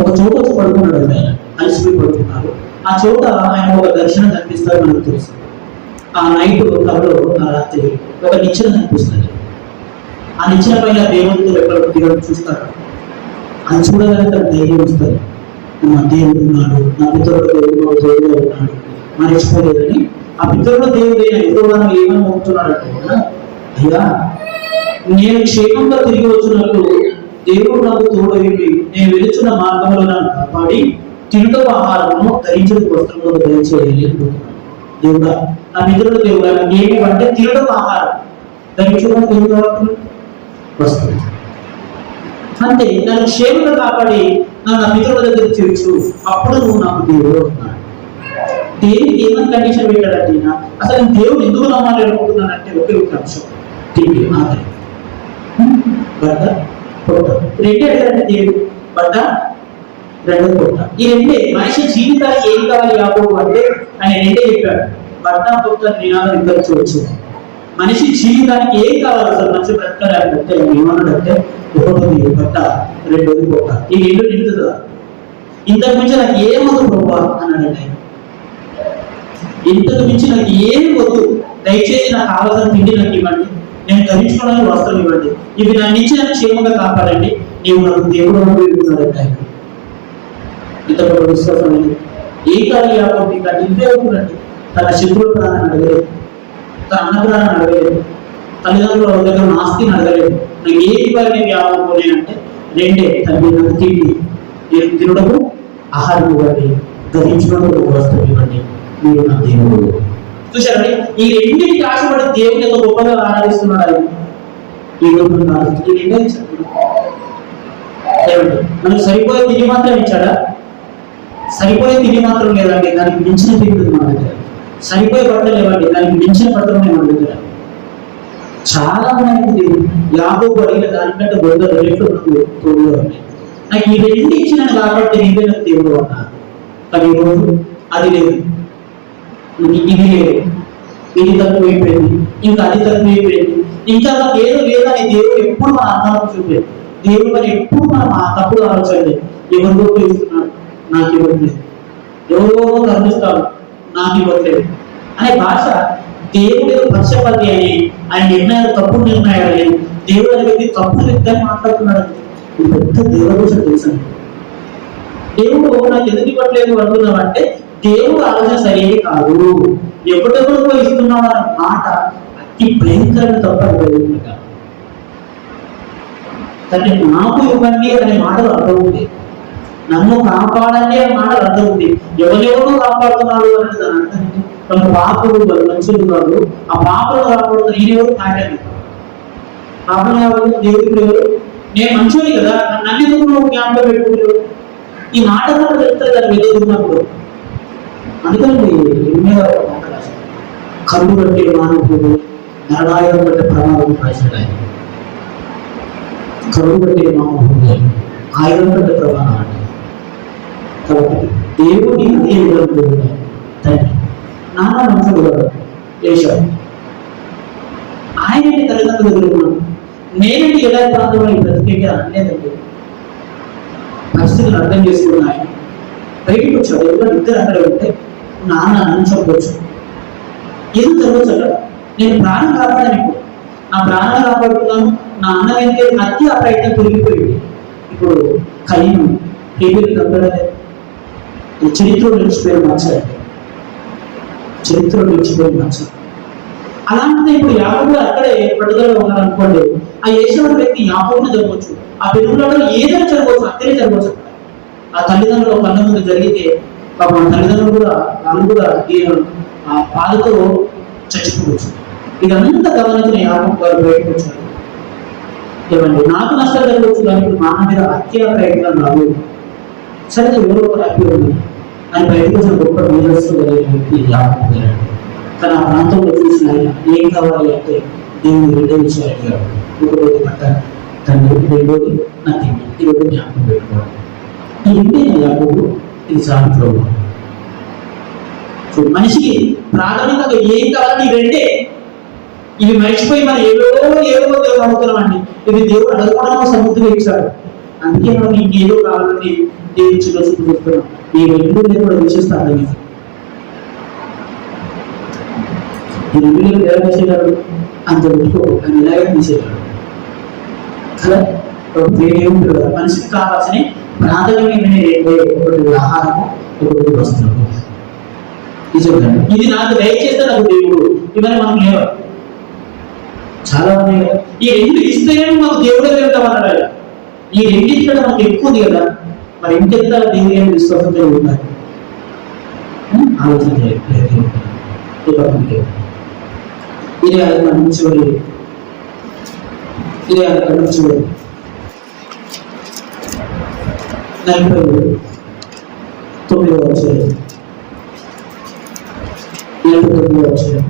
ఒక చోట వచ్చి పడుకున్నాడు. ఆయన అలసిపోయి పడుకున్నాడు. ఆ చోట ఆయన ఒక దర్శనం కనిపిస్తాడు. మనకు తెలుసు. ఆ నైట్ కబలో ఆ రాత్రి ఒక నిచ్చెన కనిపిస్తుంది. ఆ నిచ్చెన పైన దేవుడితో ఎక్కడ దేవుడు చూస్తాడు. అది చూడగానే తన ధైర్యం వస్తుంది. నా దేవుడు ఉన్నాడు, నా పితరుడు దేవుడు తోడుగా ఉన్నాడు, మర్చిపోలేదని. ఆ పితరుడు దేవుడైన యెహోవాను ఏమని మోగుతున్నాడంటే, అయ్యా నేను క్షేమంగా తిరిగి వచ్చినట్లు దేవుడు నాకు తోడైంది, నేను వెలుచున్న మార్గంలో నన్ను కాపాడి తిరుగు ఆహారము ధరించిన వస్త్రంలో దయచేయాలి అనుకుంటున్నాను. దేవుడా, నా మిత్రుడు దేవుడా, నాకు ఏమి అంటే తిరుగు ఆహారం ధరించుకున్న తిరుగు వస్త్రం అంటే నన్ను క్షేమంగా కాపాడి నన్ను మిత్రుల దగ్గర చేర్చు, అప్పుడు నువ్వు నాకు దేవుడు అన్నాడు. దేవుడికి ఏమైనా కండిషన్ పెట్టాడంటే, అసలు నేను దేవుడు ఎందుకు నమ్మాలి అనుకుంటున్నానంటే ఒకే ఒక అంశం, తిండి, ఆకలి, బట్ట, పొట్ట. రెండే అడిగారంటే దేవుడు, బట్ట, రెండో పొట్ట. ఈ రెండే మనిషి జీవితానికి ఏం కావాలి యాకోబు అంటే ఆయన రెండే చెప్పాడు. బట్ట, పొట్ట నినాదం వివరించవచ్చు. మనిషి జీవితానికి ఏం కావాలి అసలు మనిషి బ్రతకాలంటే ఏమన్నాడంటే, ఒకటి బట్ట, రెండోది పొట్ట. ఈ రెండు నిండుతుందా? ఇంతకు మించి నాకు ఏమొద్దు ప్రభా అన్నాడండి. ఇంతకు మించి నాకు ఏం వద్దు, దయచేసి నాకు కావాల్సిన తిండి నాకు ఇవ్వండి, నేను ధరించుకోవడానికి వస్త్రం ఇవ్వండి, ఇవి నా నుంచి నన్ను క్షేమంగా కాపాడండి, నీవు నాకు దేవుడు అనుభవిస్తున్నాడంటే ఆయన. ఇంతకు విశ్వాసం ఏ కాలి యాకోబు ఇంకా నింపే అవుతుందండి. తన శత్రువుల ప్రాణాన్ని అడగలేదు, తన అన్న ప్రాణాన్ని అడగలేదు, తల్లిదండ్రుల దగ్గర ఆస్తిని అడగలేదు. నాకు ఏ ఇవ్వాలి నేను యాకోబునేనంటే రెండే, తల్లి నాకు తిండి, నేను తినడము ఆహారం ఇవ్వండి, ధరించడానికి వస్త్రం ఇవ్వండి, మీరు నా దేవుడు. చూసారండి, ఈ రెండింటికి ఆశపడి దేవుని ఎంత గొప్పగా ఆరాధిస్తున్నాడు ఆయన. ఈ రోజు ఈ రెండే ఇచ్చాడు. మనకు సరిపోయే తిండి మాత్రం ఇచ్చాడా? సరిపోయే తిండి మాత్రం లేదండి, దానికి మించిన తిండి మన దగ్గర. సరిపోయే బట్టలు లేవండి, దానికి మించిన బట్టలు మన దగ్గర. చాలా ఉన్నాయి. దేవుడు యాకోబు అడిగిన దానికంటే 100 రెట్లు నాకు తోడుగా ఉన్నాయి. నాకు ఈ రెండు ఇచ్చినాను కాబట్టి నీవే నాకు దేవుడు అన్నారు. కానీ ఈరోజు అది లేదు, ఇది లేదు, ఇది తక్కువైపోయింది, ఇంకా అది తక్కువైపోయింది, ఇంకా నాకు ఏదో లేదని దేవుడు ఎప్పుడు మన అన్నారం చూపేది. దేవుడు మరి ఎప్పుడు మనం ఆ తప్పుడు ఆలోచన, ఎవరికో ఇస్తున్నాడు నాకు ఇవ్వట్లేదు, ఎవరో కనిపిస్తాడు నాకు ఇవ్వట్లేదు అనే భాష దేవుడు ఏదో పక్షపాతి అని, ఆయన నిర్ణయాలు తప్పుడు నిర్ణయాలు అని, దేవుడు అనే వ్యక్తి తప్పుడు వ్యక్తి అని మాట్లాడుతున్నాడు. ఇది పెద్ద దేవదోషం తెలుసండి. దేవుడు నాకు ఎందుకు ఇవ్వట్లేదు అంటున్నామంటే దేవుడు ఆలోచన సరైనది కాదు. ఎప్పటికప్పుడు ఇస్తున్నావు అన్న మాట అతి భయంకరమైన తప్ప కానీ నాకు ఇవ్వండి అనే మాటలు అర్థం ఉంది, నన్ను కాపాడండి అనే మాటలు అర్థం ఉంది. ఎవరెవరో కాపాడుతున్నాడు అంటే దాని అర్థం మన పాపలు మంచులు కాదు, ఆ పాపలు కాపాడుతున్న ఈయన ఎవరు కాటండి పాపలు కావాలి దేవుడు ఎవరు, నేను మంచోని కదా నన్ను ఎందుకు నువ్వు జ్ఞాపకం పెట్టుకుంటావు, ఈ మాట కూడా చెప్తారు దాన్ని ఎదుగుతున్నప్పుడు. అందుకని కళ్ళు బట్టి మానవుడు నరడాయం బట్టి ప్రమాదం రాశాడు. కళ్ళు బట్టి మానవుడు ఆయుధం బట్టి ప్రమాదం అంటే కాబట్టి దేవుడిని అదే విధంగా తండ్రి నాన్న మంచుడు వేశాడు. ఆయనని తల్లిదండ్రులు ఎదుర్కొన్నాను. నేనంటే ఎలా ప్రాంతంలో ఈ బ్రతికేగా అనలేదండి. పరిస్థితులు అర్థం చేసుకున్న ఆయన బయటకు వచ్చాడు. ఎందుకంటే ఇద్దరు అక్కడ ఉంటే నాన్న నన్ను చంపవచ్చు, ఎందుకు జరగచ్చు అక్కడ. నేను ప్రాణం కాపాడాను, ఇప్పుడు నా ప్రాణం కాపాడుతున్నాను. నా అన్న వెంటే అతి ఆ ప్రయత్నం తొలగిపోయింది. ఇప్పుడు కయ్యను హేబెల్ని చంపడలేదు. చరిత్రలో నిలిచిపోయిన మచ్చండి, చరిత్రలో నిలిచిపోయిన మచ్చ. అలాంటిది ఇప్పుడు యాకోబు అక్కడే పట్టుదలలో ఉన్నారనుకోండి, ఆ యేషవరి వ్యక్తి యాకోబును జరగవచ్చు, ఆ పెరుగులలో ఏదైనా జరగవచ్చు, అక్కడే జరగవచ్చు. ఆ తల్లిదండ్రులు కళ్ళ ముందు జరిగితే పాప తల్లిదండ్రులు కూడా వాళ్ళు కూడా ఆ బాధతో చచ్చిపోవచ్చు. ఇదంతా గమనించిన యాకోబు గారు బయటకు వచ్చారు. ఏమండి నాకు నష్టం జరగవచ్చు, కానీ ఇప్పుడు మా మీద హత్య ప్రయత్నం రాదు, సరే ఎవరో హ్యాపీ ఉంది అని బయటకు వచ్చిన గొప్ప వీరస్సు కలిగిన వ్యక్తి యాకోబు గారు. తన ఆ ప్రాంతంలో చూసిన ఆయన ఏం కావాలి అంటే దేవుడు రెండే విషయాలు అడిగాడు. ఒకరోజు పట్ట తండ్రి, రెండోది నా తిండి, ఈ రోజు జ్ఞాపకం పెట్టుకోవాలి. ఈ రెండే యాకోబు, ఇది సాయంత్రం. సో మనిషికి ప్రాథమికంగా ఏం కావాలని ఈ రెండే. ఇవి మర్చిపోయి మనం ఏదో దేవుడు అడుగుతున్నామండి. ఇవి దేవుడు అడగకుండా సముద్రం ఇచ్చాడు. అందుకే మనం ఇంకేదో కావాలని దేవుడు చిన్న చూపు చెప్తున్నాం. ఈ రెండు కూడా విశేషిస్తాను. ఈ రెండు ఎలా తీసేయగలడు అంత పెట్టుకో అని ఇలాగే తీసేయగలడు కదా. ఏముంటుంది కదా, మనిషికి కావాల్సిన ప్రాథమికమైన ఒకటి ఆహారము, ఒకటి వస్త్రము. ఇది నాకు దయచేస్తే నాకు దేవుడు, ఇవన్నీ మనం లేవు చాలా ఉన్నాయి కదా. ఈ రెండు ఇస్తేనే మాకు దేవుడే వెళ్తామన్నాడు. ఈ రెండింటి కంటే మనకు ఎక్కువ ఉంది కదా, మరి ఇంకెంత దేవుడు ఏమి విశ్వాసం కలిగి ఉన్నారు ఆలోచన ఇదే అక్కడ చివరి, ఇదే అక్కడ చివరి 49వ అధ్యాయం 49వ అధ్యాయం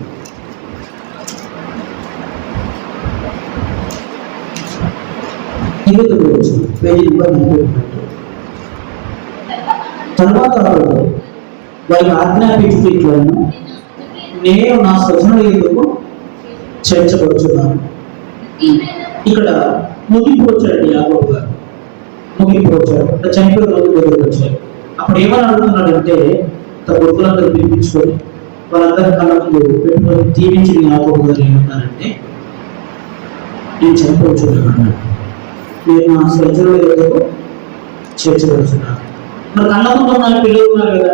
తర్వాత వారికి ఆజ్ఞాపించుకున్నాను, నేను నా స్వజనుల ఎందుకు చేర్చబడుతున్నాను. ఇక్కడ ముగింపు వచ్చాడు యాకోబు గారు, ముగింపు వచ్చాడు. చనిపోయిన రోజు దగ్గరకు వచ్చాడు. అప్పుడు ఏమని అడుగుతున్నాడంటే తన కొడుకులందరూ పిలిపించుకొని వాళ్ళందరి కళ్ళ ముందు పెట్టుకొని దీవించిన యాకోబు గారు ఏమన్నారంటే, నేను చనిపోతున్నాను, నేను నా స్వజనుల ఎందుకు చేర్చబడుతున్నాను. మరి కళ్ళ ముందు ఉన్న పిల్లలు ఉన్నారు కదా,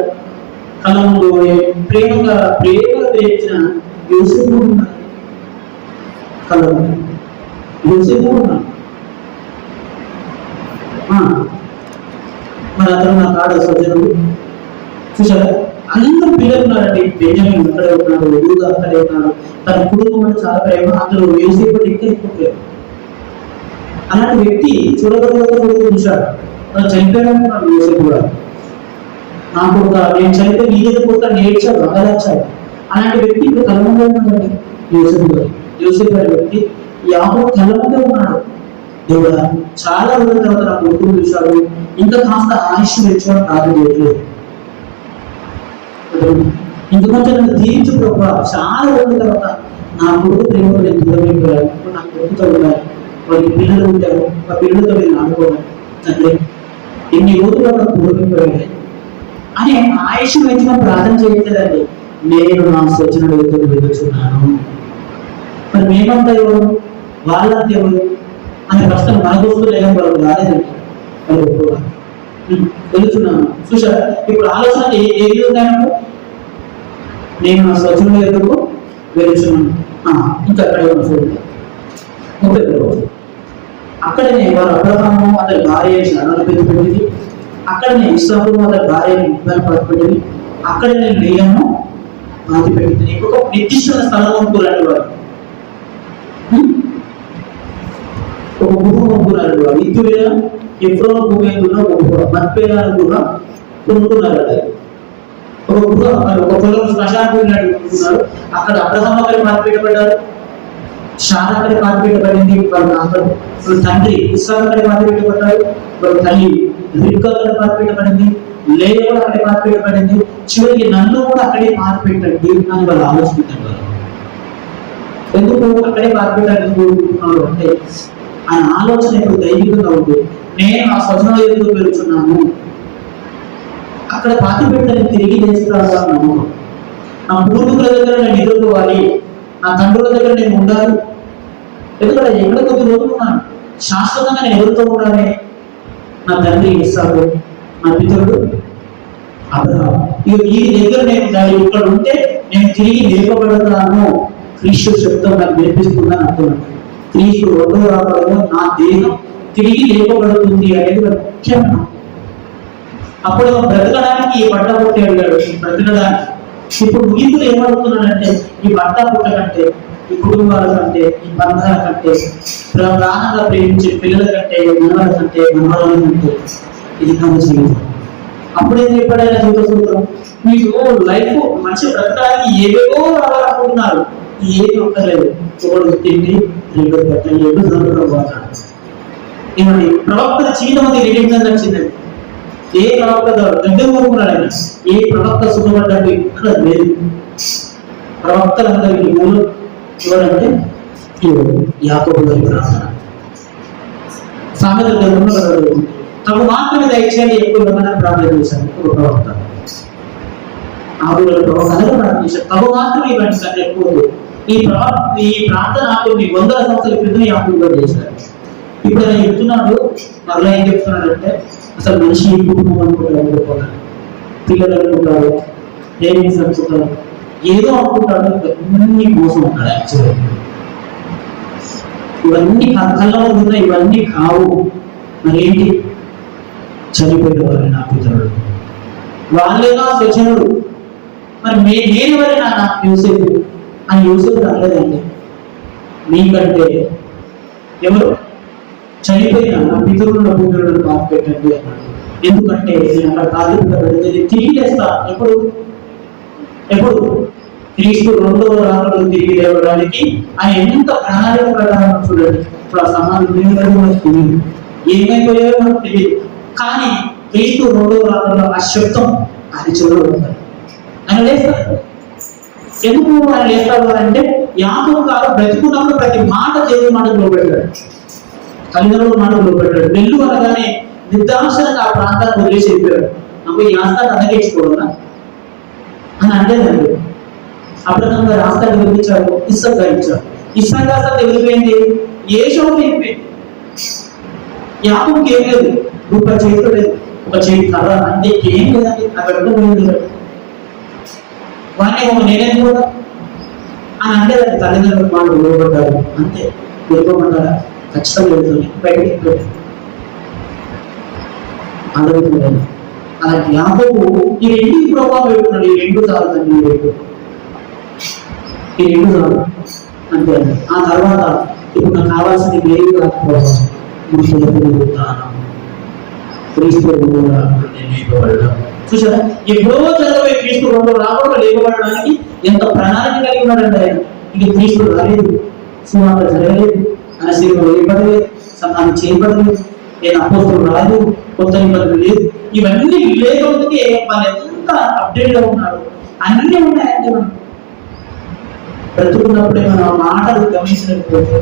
కళ్ళ ముందు ప్రేమగా ప్రేమించిన యోసేపు ఉన్నారు, కళ్ళ ముందు యోసేపు ఉన్నారు. మరి అతను నా కాడ స్వజనుడు చూసారా, అందరూ పిల్లలు ఉన్నారండి. బెంజమిన్ అక్కడే ఉన్నాడు, యూదా అక్కడే ఉన్నాడు, తన కుటుంబం అంటే చాలా ప్రేమ. అందులో యోసేపు ఇంకా ఎక్కువ ప్రేమ. అలాంటి వ్యక్తి చూశాడు. తను చనిపోయాడు యోసేపు కూడా. నాకు ఒక నేను చనిపోయి నీ దగ్గర పోతా నేర్చాడు, అగలచ్చాడు. అలాంటి వ్యక్తి ఇప్పుడు కళ్ళ ముందే ఉన్నాడండి యోసేపు గారు. యోసేపు గారి వ్యక్తి యాకోబు కళ్ళ ముందే ఉన్నాడు. దేవుడా చాలా రోజుల తర్వాత నా కొడుకును చూశాడు, ఇంకా కాస్త ఆయుష్ తెచ్చుకోవడం నాకు చేయట్లేదు, ఇంక కొంచెం నన్ను దీవించు ప్రభు. చాలా రోజుల తర్వాత నా కొడుకు ప్రేమతో నేను దూరం అయిపోయాను, నా కొడుకుతో ఉండాలి, వాళ్ళకి పిల్లలు ఉంటారు, ఆ పిల్లలతో నేను ఆడుకోవాలి తండ్రి, ఇన్ని రోజులు నాకు దూరం అయిపోయాడు అని ఆయుష్ పెంచిన ప్రార్థన చేయట్లేదండి. నేను నా స్వచ్ఛను వెతుకుతున్నాను. మరి మేమంతా ఎవరు, వాళ్ళంతా ఎవరు అనే ప్రశ్న మనకు వస్తుంది. వాళ్ళు రాలేదండి, వాళ్ళు ఒప్పుకోవాలి. వెళుతున్నాను చూసారా? ఇప్పుడు ఆలోచన ఏది ఉందన్నప్పుడు నేను నా స్వచ్ఛను ఎదుగు వెళుతున్నాను. ఇంకా అక్కడే ఉన్న చూడండి 31. అక్కడనే వారు అబ్రహాము అతని భార్య శరణాలు పెట్టింది. అక్కడనే ఇస్సాకు అతని భార్యని ఇబ్బంది పట్టుబడింది. అక్కడనే లేయను బాధి పెట్టింది. ఒక నిర్దిష్టమైన స్థలం అనుకోరండి వారు. ఒక గుహ అనుకున్నారు వారు. ఇద్దరు ఎప్పుడో భూమి ఎందుకున్నా ఒక గుహ మత్పేరాల గుహ కొనుక్కున్నారు. ఒక గుహ ఒక పొలం శ్మశానం అనుకున్నారు. అక్కడ అబ్రహాము అక్కడికి మార్పిటపడ్డారు, షారా అక్కడ మార్పిటపడింది. వాళ్ళ తండ్రి ఇస్సాకు అక్కడ మార్పిటపడ్డాడు, వాళ్ళ తల్లి రిబ్కా అక్కడ మార్పిటపడింది, లేయా కూడా అక్కడే మార్పిటపడింది. చివరికి నన్ను కూడా అక్కడే మార్పిటండి అని వాళ్ళు ఆలోచించారు. ఎందుకు అక్కడే మార్పిటానికి కోరుకుంటున్నారు అంటే ఆయన ఆలోచన ఇప్పుడు దైవికంగా ఉంది. నేను ఆ స్వచ్ఛంలో ఎందుకు పెరుగుతున్నాను, అక్కడ పాతి పెట్టని తిరిగి చేస్తాను నమ్మకం. నా పూర్వీకుల దగ్గర నేను ఎదుర్కోవాలి, నా తండ్రుల దగ్గర నేను ఉండాలి. ఎందుకంటే ఎక్కడ కొద్ది రోజులు ఉన్నాను, శాశ్వతంగా నేను ఎవరితో ఉండాలి? నా తండ్రి ఇస్సాకు, నా పితరుడు అబ్రహాము. ఈ దగ్గర నేను ఉండాలి. ఇక్కడ ఉంటే నేను తిరిగి లేపబడతాను. క్రీస్తు శబ్దం నాకు వినిపిస్తుందని అంటున్నాను. క్రీస్తు 2వ రాకడలో నా దేహం తిరిగి లేపబడుతుంది అనేది ముఖ్యమైన. అప్పుడు బ్రతకడానికి ఈ బట్ట పుట్టి అడిగాడు, బ్రతకడానికి. ఇప్పుడు ముగింపులు ఏమడుగుతున్నాడంటే ఈ బట్ట పుట్ట కంటే, ఈ కుటుంబాల కంటే, ఈ బంధాల కంటే, ప్రాణంగా ప్రేమించే పిల్లల కంటే, మనవాళ్ళ కంటే, మనవాళ్ళ కంటే ఇది నా జీవితం. అప్పుడేం చెప్పాడైనా జీవిత సూత్రం, మీకు లైఫ్ మనిషి బ్రతకడానికి ఏవేవో రావాలనుకుంటున్నారు, ఏది ఒక్కలేదు. ఒకడు తిండి, రెండు బట్టలు, రెండు సంవత్సరం వాతాడు. ఏమండి ప్రవక్త జీవితం అది రిలీజ్ వచ్చిందండి. ఏ ప్రవక్త దగ్గర కోరుకున్నాడు, ఏ ప్రవక్త సుఖపడ్డాడు ఇక్కడ లేదు. ప్రవక్తలందరికీ మూలం ఎవరంటే యాకోబు గారి ప్రార్థన. సామెతల గ్రంథంలో తగు మాత్రమే దయచేయండి ఎక్కువ ప్రార్థన చేశాను ఒక ప్రవక్త. ఆవిడ ప్రవక్త అలాగే ప్రార్థన చేశారు, తగు మాత్రమే ఇవ్వండి సార్ ఎక్కువ. ఈ ప్రార్థన కొన్ని 100 సంవత్సరాల క్రితం యాకోబు గారు చేశారు. ఇప్పుడు ఆయన చెప్తున్నాడు, మరలా ఏం చెప్తున్నాడంటే అసలు మనిషి ఈ కుటుంబం అనుకుంటాడు, పిల్లలు అనుకుంటాడు, పేరెంట్స్ అనుకుంటాడు, ఏదో అనుకుంటాడు, ఇవన్నీ మోసం ఉంటాడు. యాక్చువల్గా ఇవన్నీ కళ్ళలో ఉన్నాయి, ఇవన్నీ కావు. మరి ఏంటి? చనిపోయిన వారి నా పితరుడు, వాళ్ళేనా స్వచ్ఛనుడు. మరి నేను ఎవరైనా నా యూసేపు అని యూసేపు అనలేదండి. మీకంటే ఎవరు చనిపోయిన నా పితరుడు పుత్రుడు పాత పెట్టండి అన్నాడు. ఎందుకంటే నేను అక్కడ కాదు తిరిగి లేస్తా. ఎప్పుడు క్రీస్తు 2వ రాకడలో తిరిగి లేవడానికి ఆయన ఎంత ప్రణాళిక ప్రకారం చూడండి. ఇప్పుడు ఆ సమాజం మనకు తెలియదు, ఏమైపోయాయో మనకు తెలియదు. కానీ క్రీస్తు 2వ రాకడలో ఆ శబ్దం అది చూడబడతారు, ఆయన లేస్తారు. ఎందుకు ఆయన లేస్తారు అంటే యాకోబు గారు బ్రతుకున్నప్పుడు ప్రతి మాట దేవుడి మాటలో పెట్టాడు, తల్లిదండ్రుల మాటలో పెట్టాడు. వెళ్ళు అనగానే నిర్దాక్షణంగా ఆ ప్రాంతాన్ని వదిలేసి చెప్పాడు. నాకు ఈ ఆస్థాన్ని అందగించుకోవడా అని అంటేదండి. అబ్రహాం గారు ఆస్థాన్ని వెలిగించాడు, ఇస్సాకు గారు ఇచ్చాడు. ఇస్సాకు ఆస్థాన్ని వెళ్ళిపోయింది, ఏషావు వెళ్ళిపోయింది. యాకోబుకి ఏం లేదు, రూపాయి చేతిలో లేదు, ఒక చేతి కర్ర అంటే ఏం లేదండి. అక్కడ వాడిని నేనేం కూడా అని అంటే తల్లిదండ్రుల మాటలు లోపడ్డారు, అంతే. వెళ్ళిపోమంటారా? ఖచ్చితంగా వెళ్తుంది, బయటకి అడుగుతున్నాడు. అలాంటి యాకోబు ఈ రెండింటి ప్రభావం పెట్టుకున్నాడు. ఈ 2 చాలుదండి, ఈ 2 చాలు అంతే. ఆ తర్వాత ఇప్పుడు నాకు కావాల్సింది వేరు కాకపోవడం, చూసారా? ఎప్పుడో చదివే క్రీస్తు 2వ రాకడలో లేపబడడానికి ఎంత ప్రణాళిక కలిగి ఉన్నాడంటే ఆయన. ఇక క్రీస్తు రాలేదు, సువార్త జరగలేదు, ఆయన సేవ వేయబడలేదు, సంతానం చేయబడలేదు, నేను అపోస్తులు రాలేదు, కొత్త నిబంధనలు లేదు. ఇవన్నీ లేకపోతే వాళ్ళు ఎంత అప్డేట్ గా ఉన్నారు. అన్నీ ఉన్నాయంటే మనం బ్రతుకున్నప్పుడే మనం మాటలు గమనించలేకపోతే,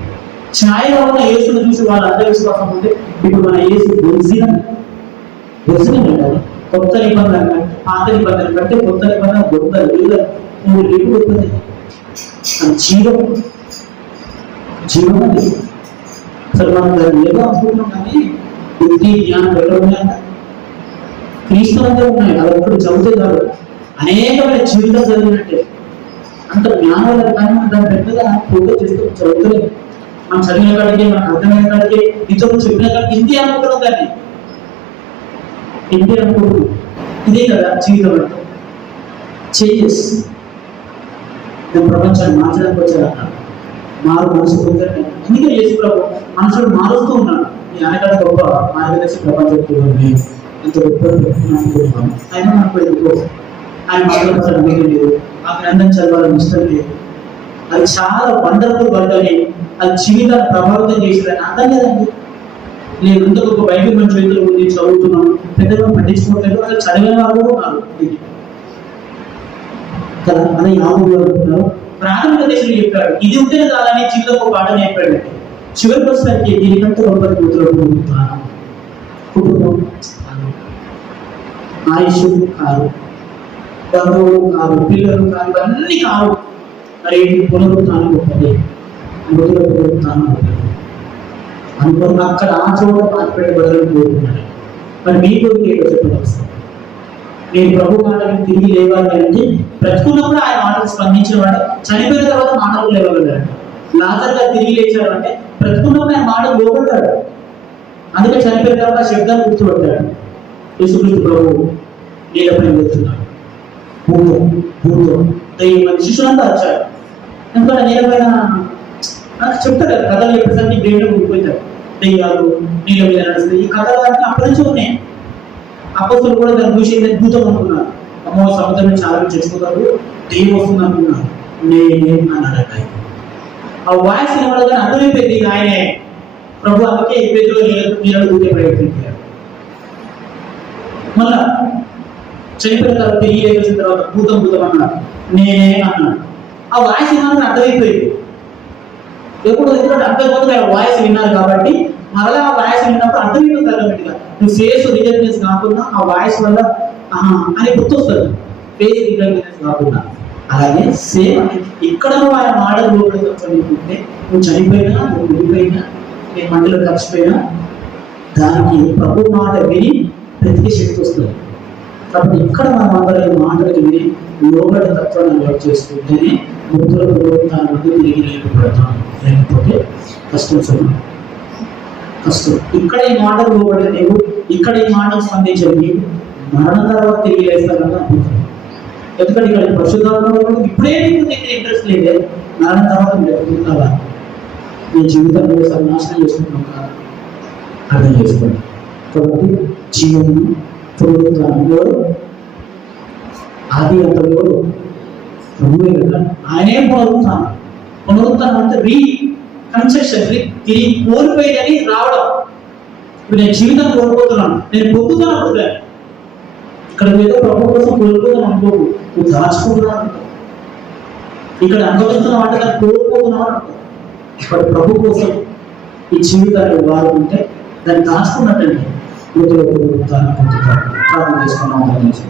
ఛాయలో ఉన్న యేసును చూసి వాళ్ళ అంధవిశ్వాసం ఉంటే ఇప్పుడు మన యేసు గొలిసిన కొత్త నిబంధన కంటే పాత నిబంధన కంటే కొత్త నిబంధన గొప్ప మూడు రేపు ఉంటుంది. అది జీవం, జీవం అది. అసలు మనం దాన్ని ఏదో అనుకుంటున్నాం కానీ బుద్ధి జ్ఞానం ఎక్కడ ఉన్నాయంట? క్రీస్తు అంటే ఉన్నాయి. అది ఒక్కటి చదివితే కాదు, అనేకమైన జీవితం చదివినట్టే. అంత జ్ఞానం కానీ మనం దాన్ని పెద్దగా ఫోకస్ చేస్తూ చదువుతలేదు. మనం చదివిన కాడికి, మనకు అర్థమైన కాడికి, ఇతరులు చెప్పిన కాడికి హిందీ అనుకుంటున్నాం, దాన్ని హిందీ అనుకుంటున్నాం. ఇదే కదా జీవితం అంటే. చేంజెస్. నేను ప్రపంచాన్ని మార్చడానికి వచ్చాను, మారు మనసు పొందాను. అందుకే యేసు ప్రభు మనుషులు మారుస్తూ ఉన్నాడు. ఈ వెనకాల గొప్ప మార్గదర్శి ప్రపంచంలో ఎంత గొప్ప అనుకుంటున్నాను. అయినా నాకు ఎందుకో ఆయన మాట్లాడతారు నమ్మకం లేదు, ఆ గ్రంథం చదవాలని ఇష్టం లేదు. అది చాలా వండర్ఫుల్ వర్డ్ అని, అది జీవితాన్ని ప్రభావితం చేసేదని అర్థం లేదండి. నేను ఇంత గొప్ప బైబిల్ మన చేతులు ఉంది, చదువుతున్నాను, పెద్దగా పట్టించుకోవట్లేదు. అసలు చదివిన వాళ్ళు కూడా ఉన్నారు కదా. అదే యాభై అనుకుంటున్నారు. ప్రాథమిక దశలో చెప్పాడు, ఇది ఉంటేనే కాదని జీవితం ఒక పాఠం చెప్పాడు. చివరికి వచ్చేసరికి దీనికంటే గొప్ప కూతురు పొందుతాను. కుటుంబం ఆయుష్ కాదు, బంధువులు కాదు, పిల్లలు కాదు, ఇవన్నీ కాదు. మరి పునరుత్థానం గొప్పది, మృతుల పునరుత్థానం గొప్పది అనుకున్న అక్కడ ఆ చోట పాతిపెట్టబడాలని కోరుకున్నాడు. మరి మీ కొరకు ఏంటో చెప్పడం వస్తుంది. నేను ప్రభు మాటలకు తిరిగి లేవాలి అంటే బ్రతుకున్నప్పుడు ఆయన మాటలు స్పందించిన వాడు, చనిపోయిన తర్వాత మాటలు లేవగలడు. లాజర్ గారు తిరిగి లేచాడు అంటే బ్రతుకున్నప్పుడు ఆయన మాటలు లోపడ్డాడు. అందుకే చనిపోయిన తర్వాత శబ్దాన్ని గుర్తుపట్టాడు. యేసుక్రీస్తు ప్రభు నీళ్ళపై వెళ్తున్నాడు. భూతం భూతం దయ్యం శిష్యులంతా వచ్చాడు. ఎందుకంటే నీళ్ళపైన చెప్తారు కదా, కథలు చెప్పేసరికి బ్రెయిన్లో ఉండిపోతారు. దయ్యాలు నీళ్ళ మీద నడుస్తాయి, ఈ కథలు అన్నీ అప్పటి నుంచి ఉన్నాయి. అపోస్తులు కూడా దాన్ని చూసి భూతం అనుకున్నారు. అమ్మో సముద్రం చాలా చచ్చిపోతారు, దెయ్యం వస్తుంది అనుకున్నారు. నేనే అన్నాడట. ఆ వాయిస్ వినబడగానే అర్థమైపోయింది ఆయనే ప్రభు. అందుకే పేతురు నీళ్ళను దూకే ప్రయత్నించారు. మళ్ళా చనిపోయిన తర్వాత తిరిగి వచ్చిన తర్వాత భూతం భూతం అన్నాడు, నేనే అన్నాడు. ఆ వాయిస్ వినాలని అర్థమైపోయింది. ఎప్పుడు ఎందుకంటే అర్థమైపోతుంది, ఆ వాయిస్ విన్నారు కాబట్టి మరలా ఆ వాయిస్ విన్నప్పుడు అర్థమైపోతుంది. ఆటోమేటిక్గా నువ్వు ఫేస్ రిజెక్ట్నెస్ కాకుండా ఆ వాయిస్ వల్ల అని గుర్తొస్తుంది. ఫేస్ రిజెక్ట్నెస్ కాకుండా అలాగే సేమ్ ఇక్కడ నువ్వు ఆయన మాటలు లోపలికుంటే నువ్వు చనిపోయినా, నువ్వు విడిపోయినా, నేను మంటలో కలిసిపోయినా దానికి ప్రభు మాట విని ప్రతి శక్తి వస్తుంది. కాబట్టి ఇక్కడ మనం అందరం మాటలు విని లోబడి తత్వాన్ని అలవాటు చేసుకుంటేనే మృతుల పునరుత్థానం తిరిగి లేకపోతాం. లేకపోతే కష్టం చూడండి, కష్టం. ఇక్కడ ఈ మాటలు లోబడి నీవు, ఇక్కడ ఈ మాటలు స్పందించదు నీవు మరణం తర్వాత తిరిగి లేస్తారని అనుకుంటాను. ఎందుకంటే ఇక్కడ పరిశుద్ధాత్మలో ఇప్పుడే నీకు ఇంట్రెస్ట్ లేదే, మరణం తర్వాత లేకుండా నీ జీవితంలో సర్వనాశనం చేసుకుంటున్నాం కాదు, అర్థం చేసుకోండి. కాబట్టి జీవనం పునరుత్థానంలో ఆది అంతలో ప్రభువే కదా, ఆయనే పునరుత్థానం. పునరుత్థానం అంటే రీకన్స్ట్రక్షన్, తిరిగి కోల్పోయేదని రావడం. ఇప్పుడు నేను జీవితం కోల్పోతున్నాను, నేను పొందుతాను. ఇక్కడ ఏదో ప్రభు కోసం కోల్పోతాను అనుకోకు, నువ్వు దాచుకుంటున్నావు అనుకో. ఇక్కడ అనుభవిస్తున్న వాటిని కోల్పోతున్నావు అనుకో. ఇక్కడ ప్రభు కోసం ఈ జీవితాన్ని వాడుకుంటే దాన్ని దాచుకున్నట్టండి. మృతుల పునరుత్థానం పొందుతారు. ప్రార్థన చేసుకున్నాం.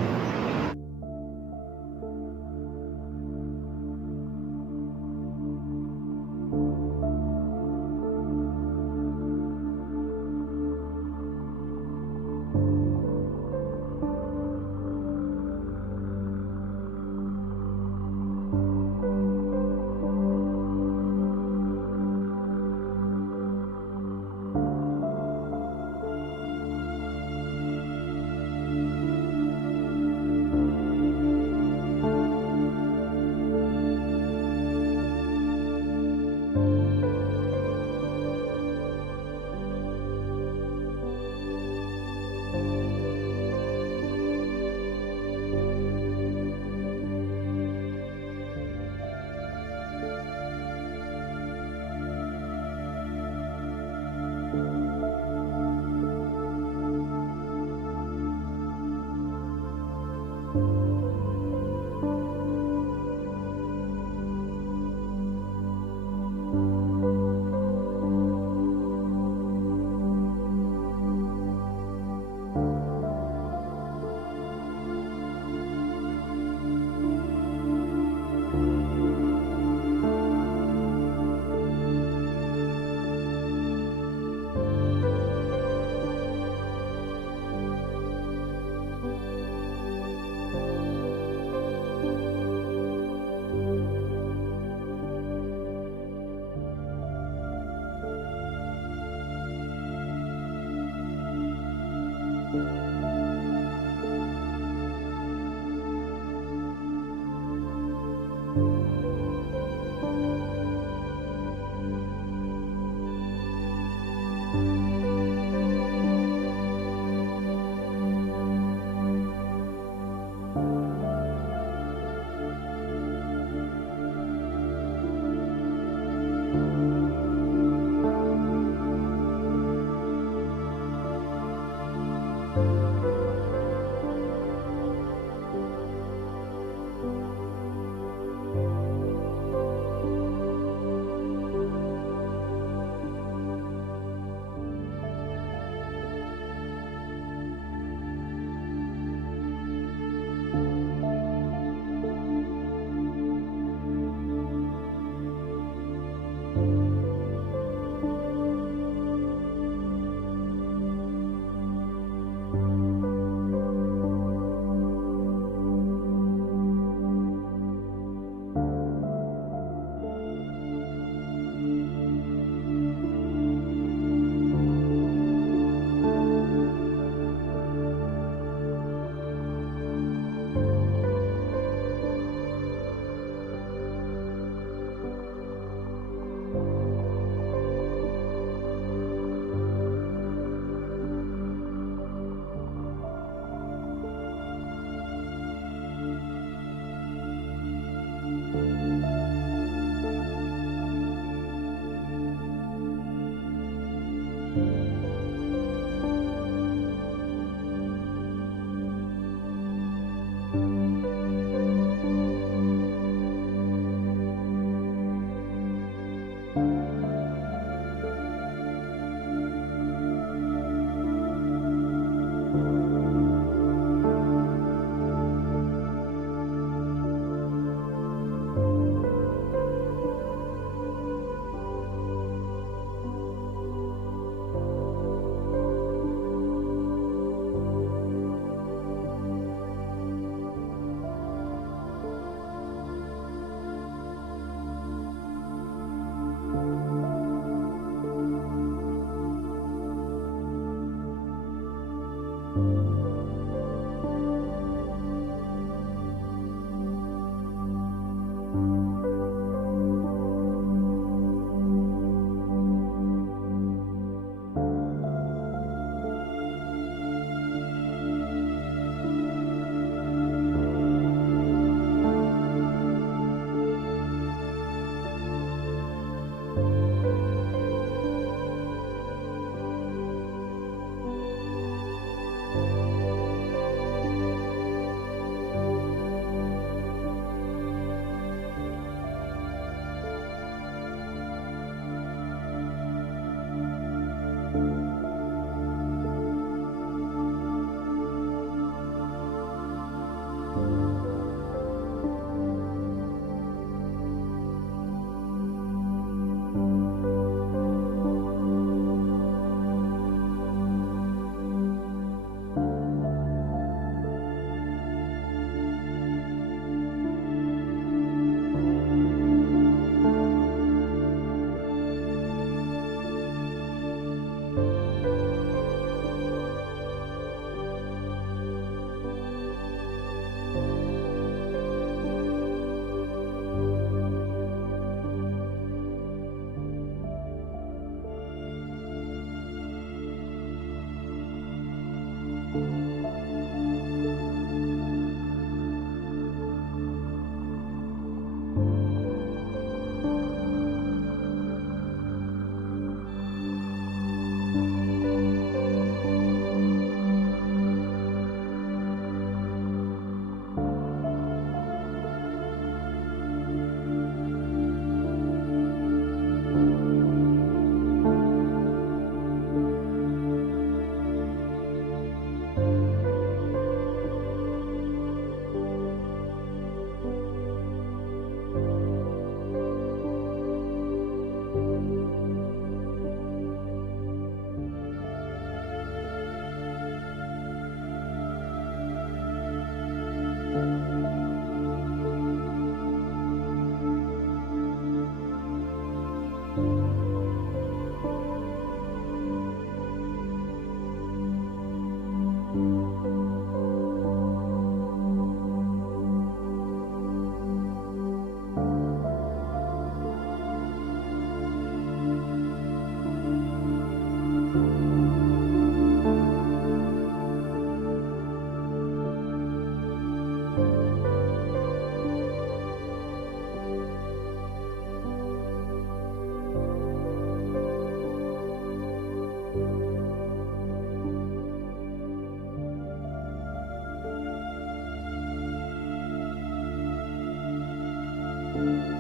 Thank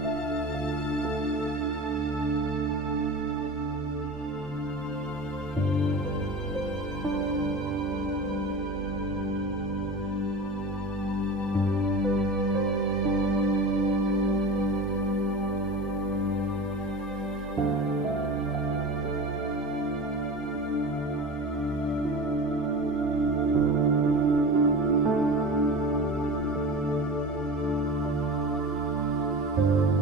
you.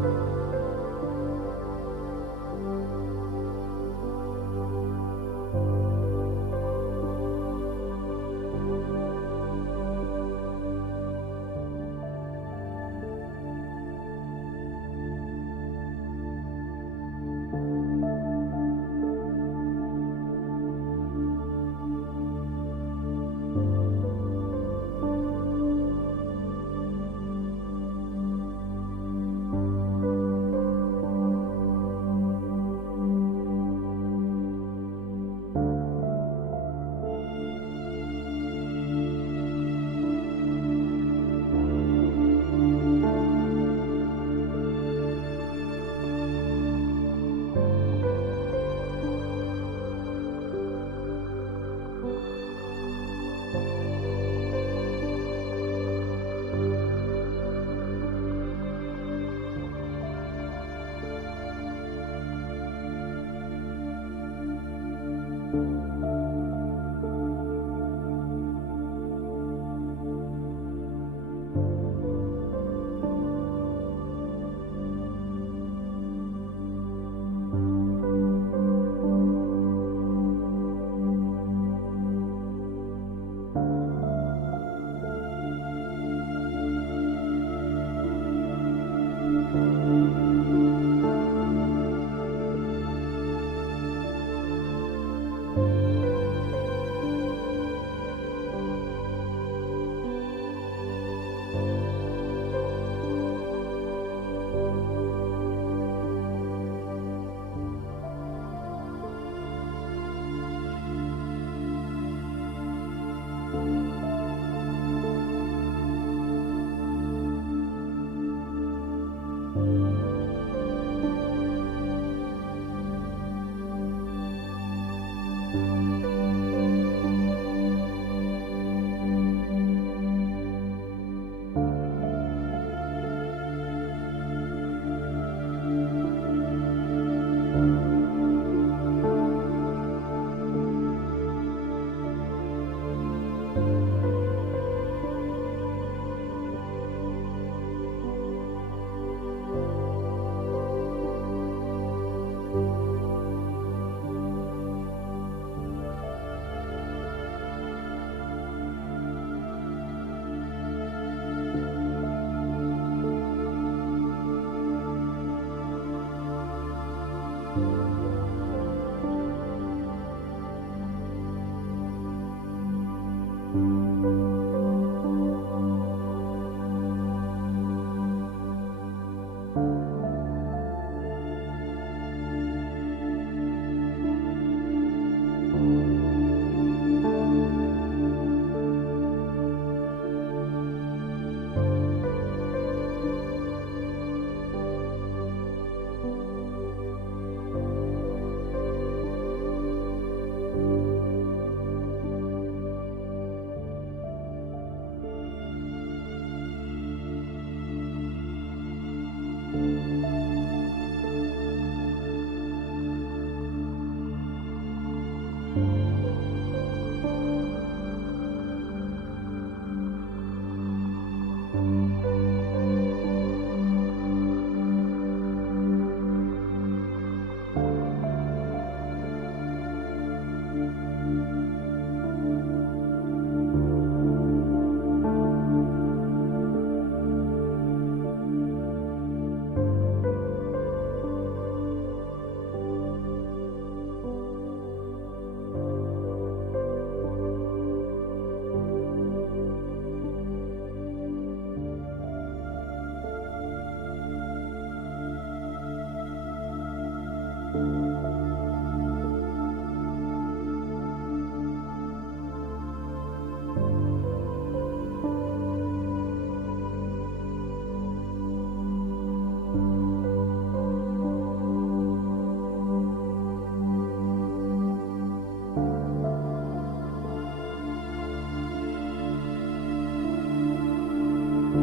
ఆ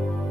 యేసు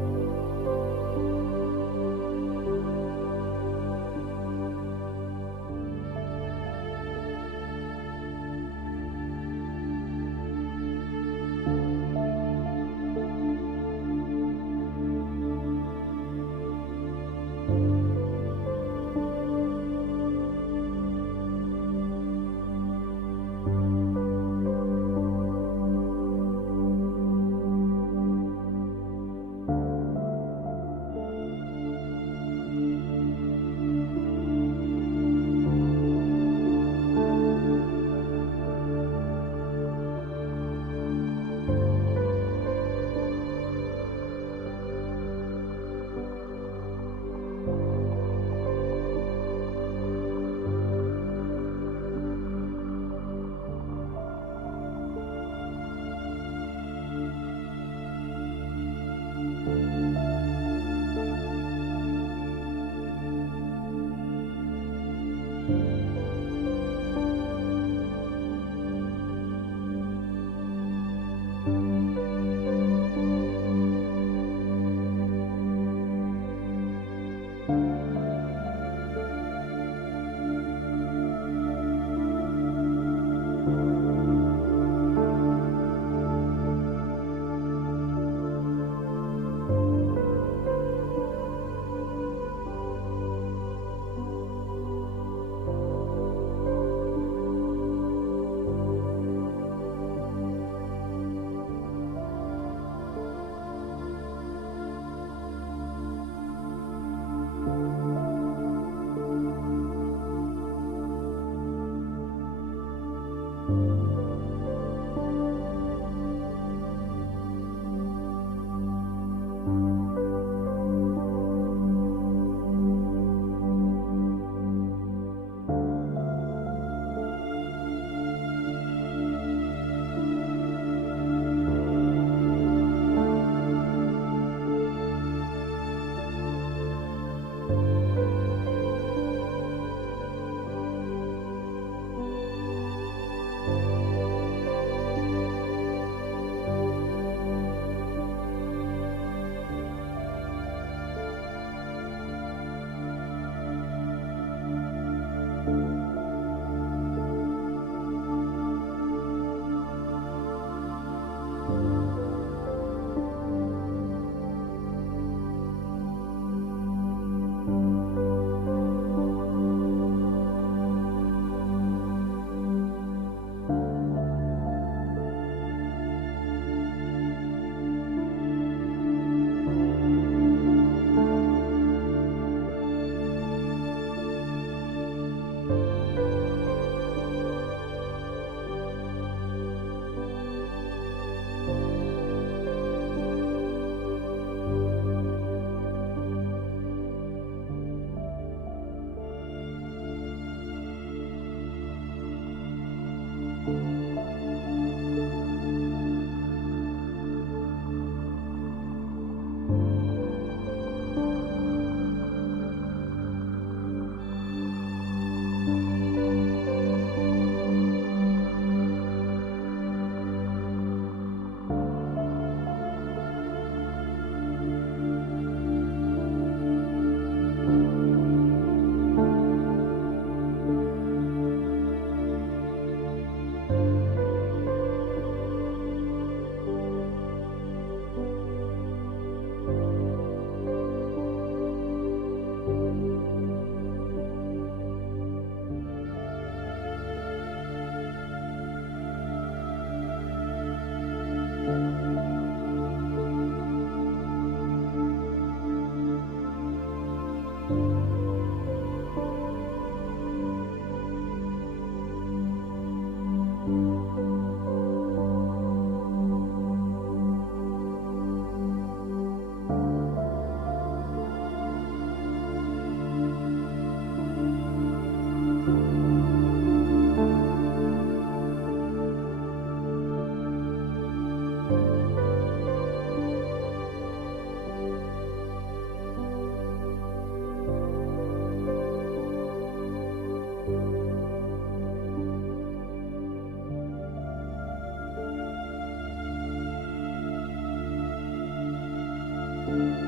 Thank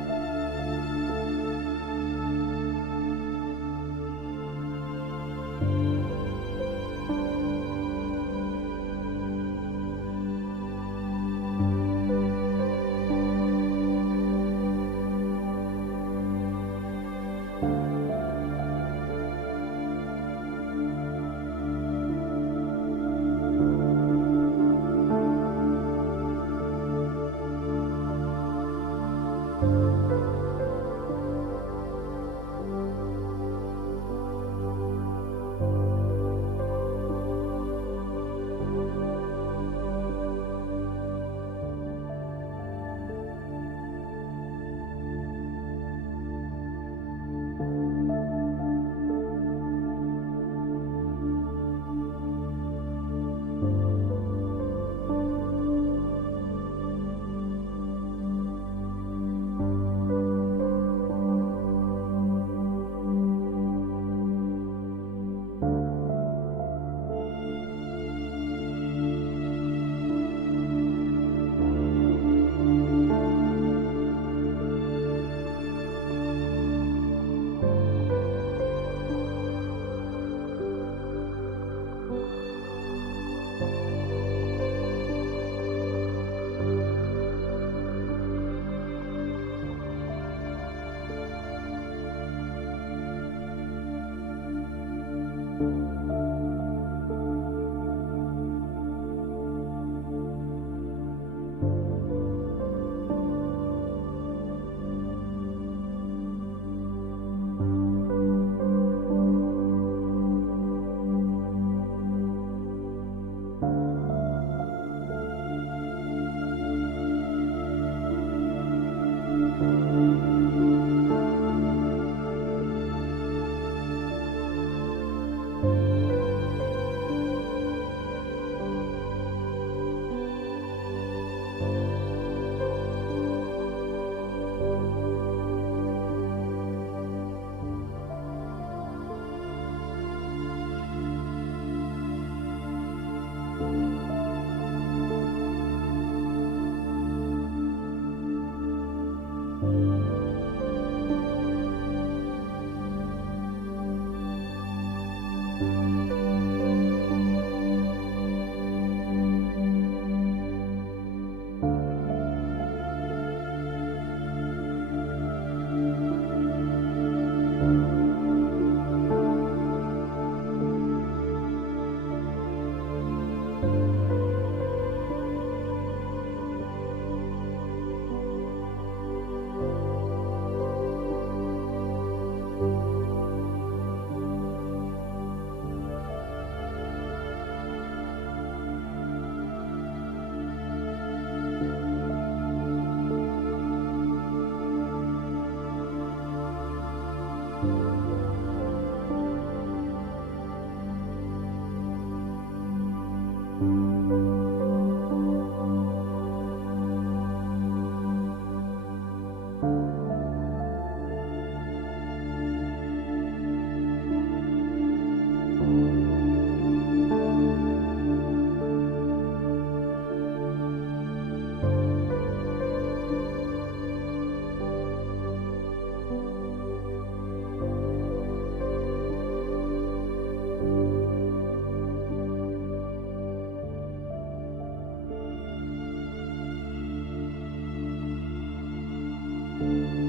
you.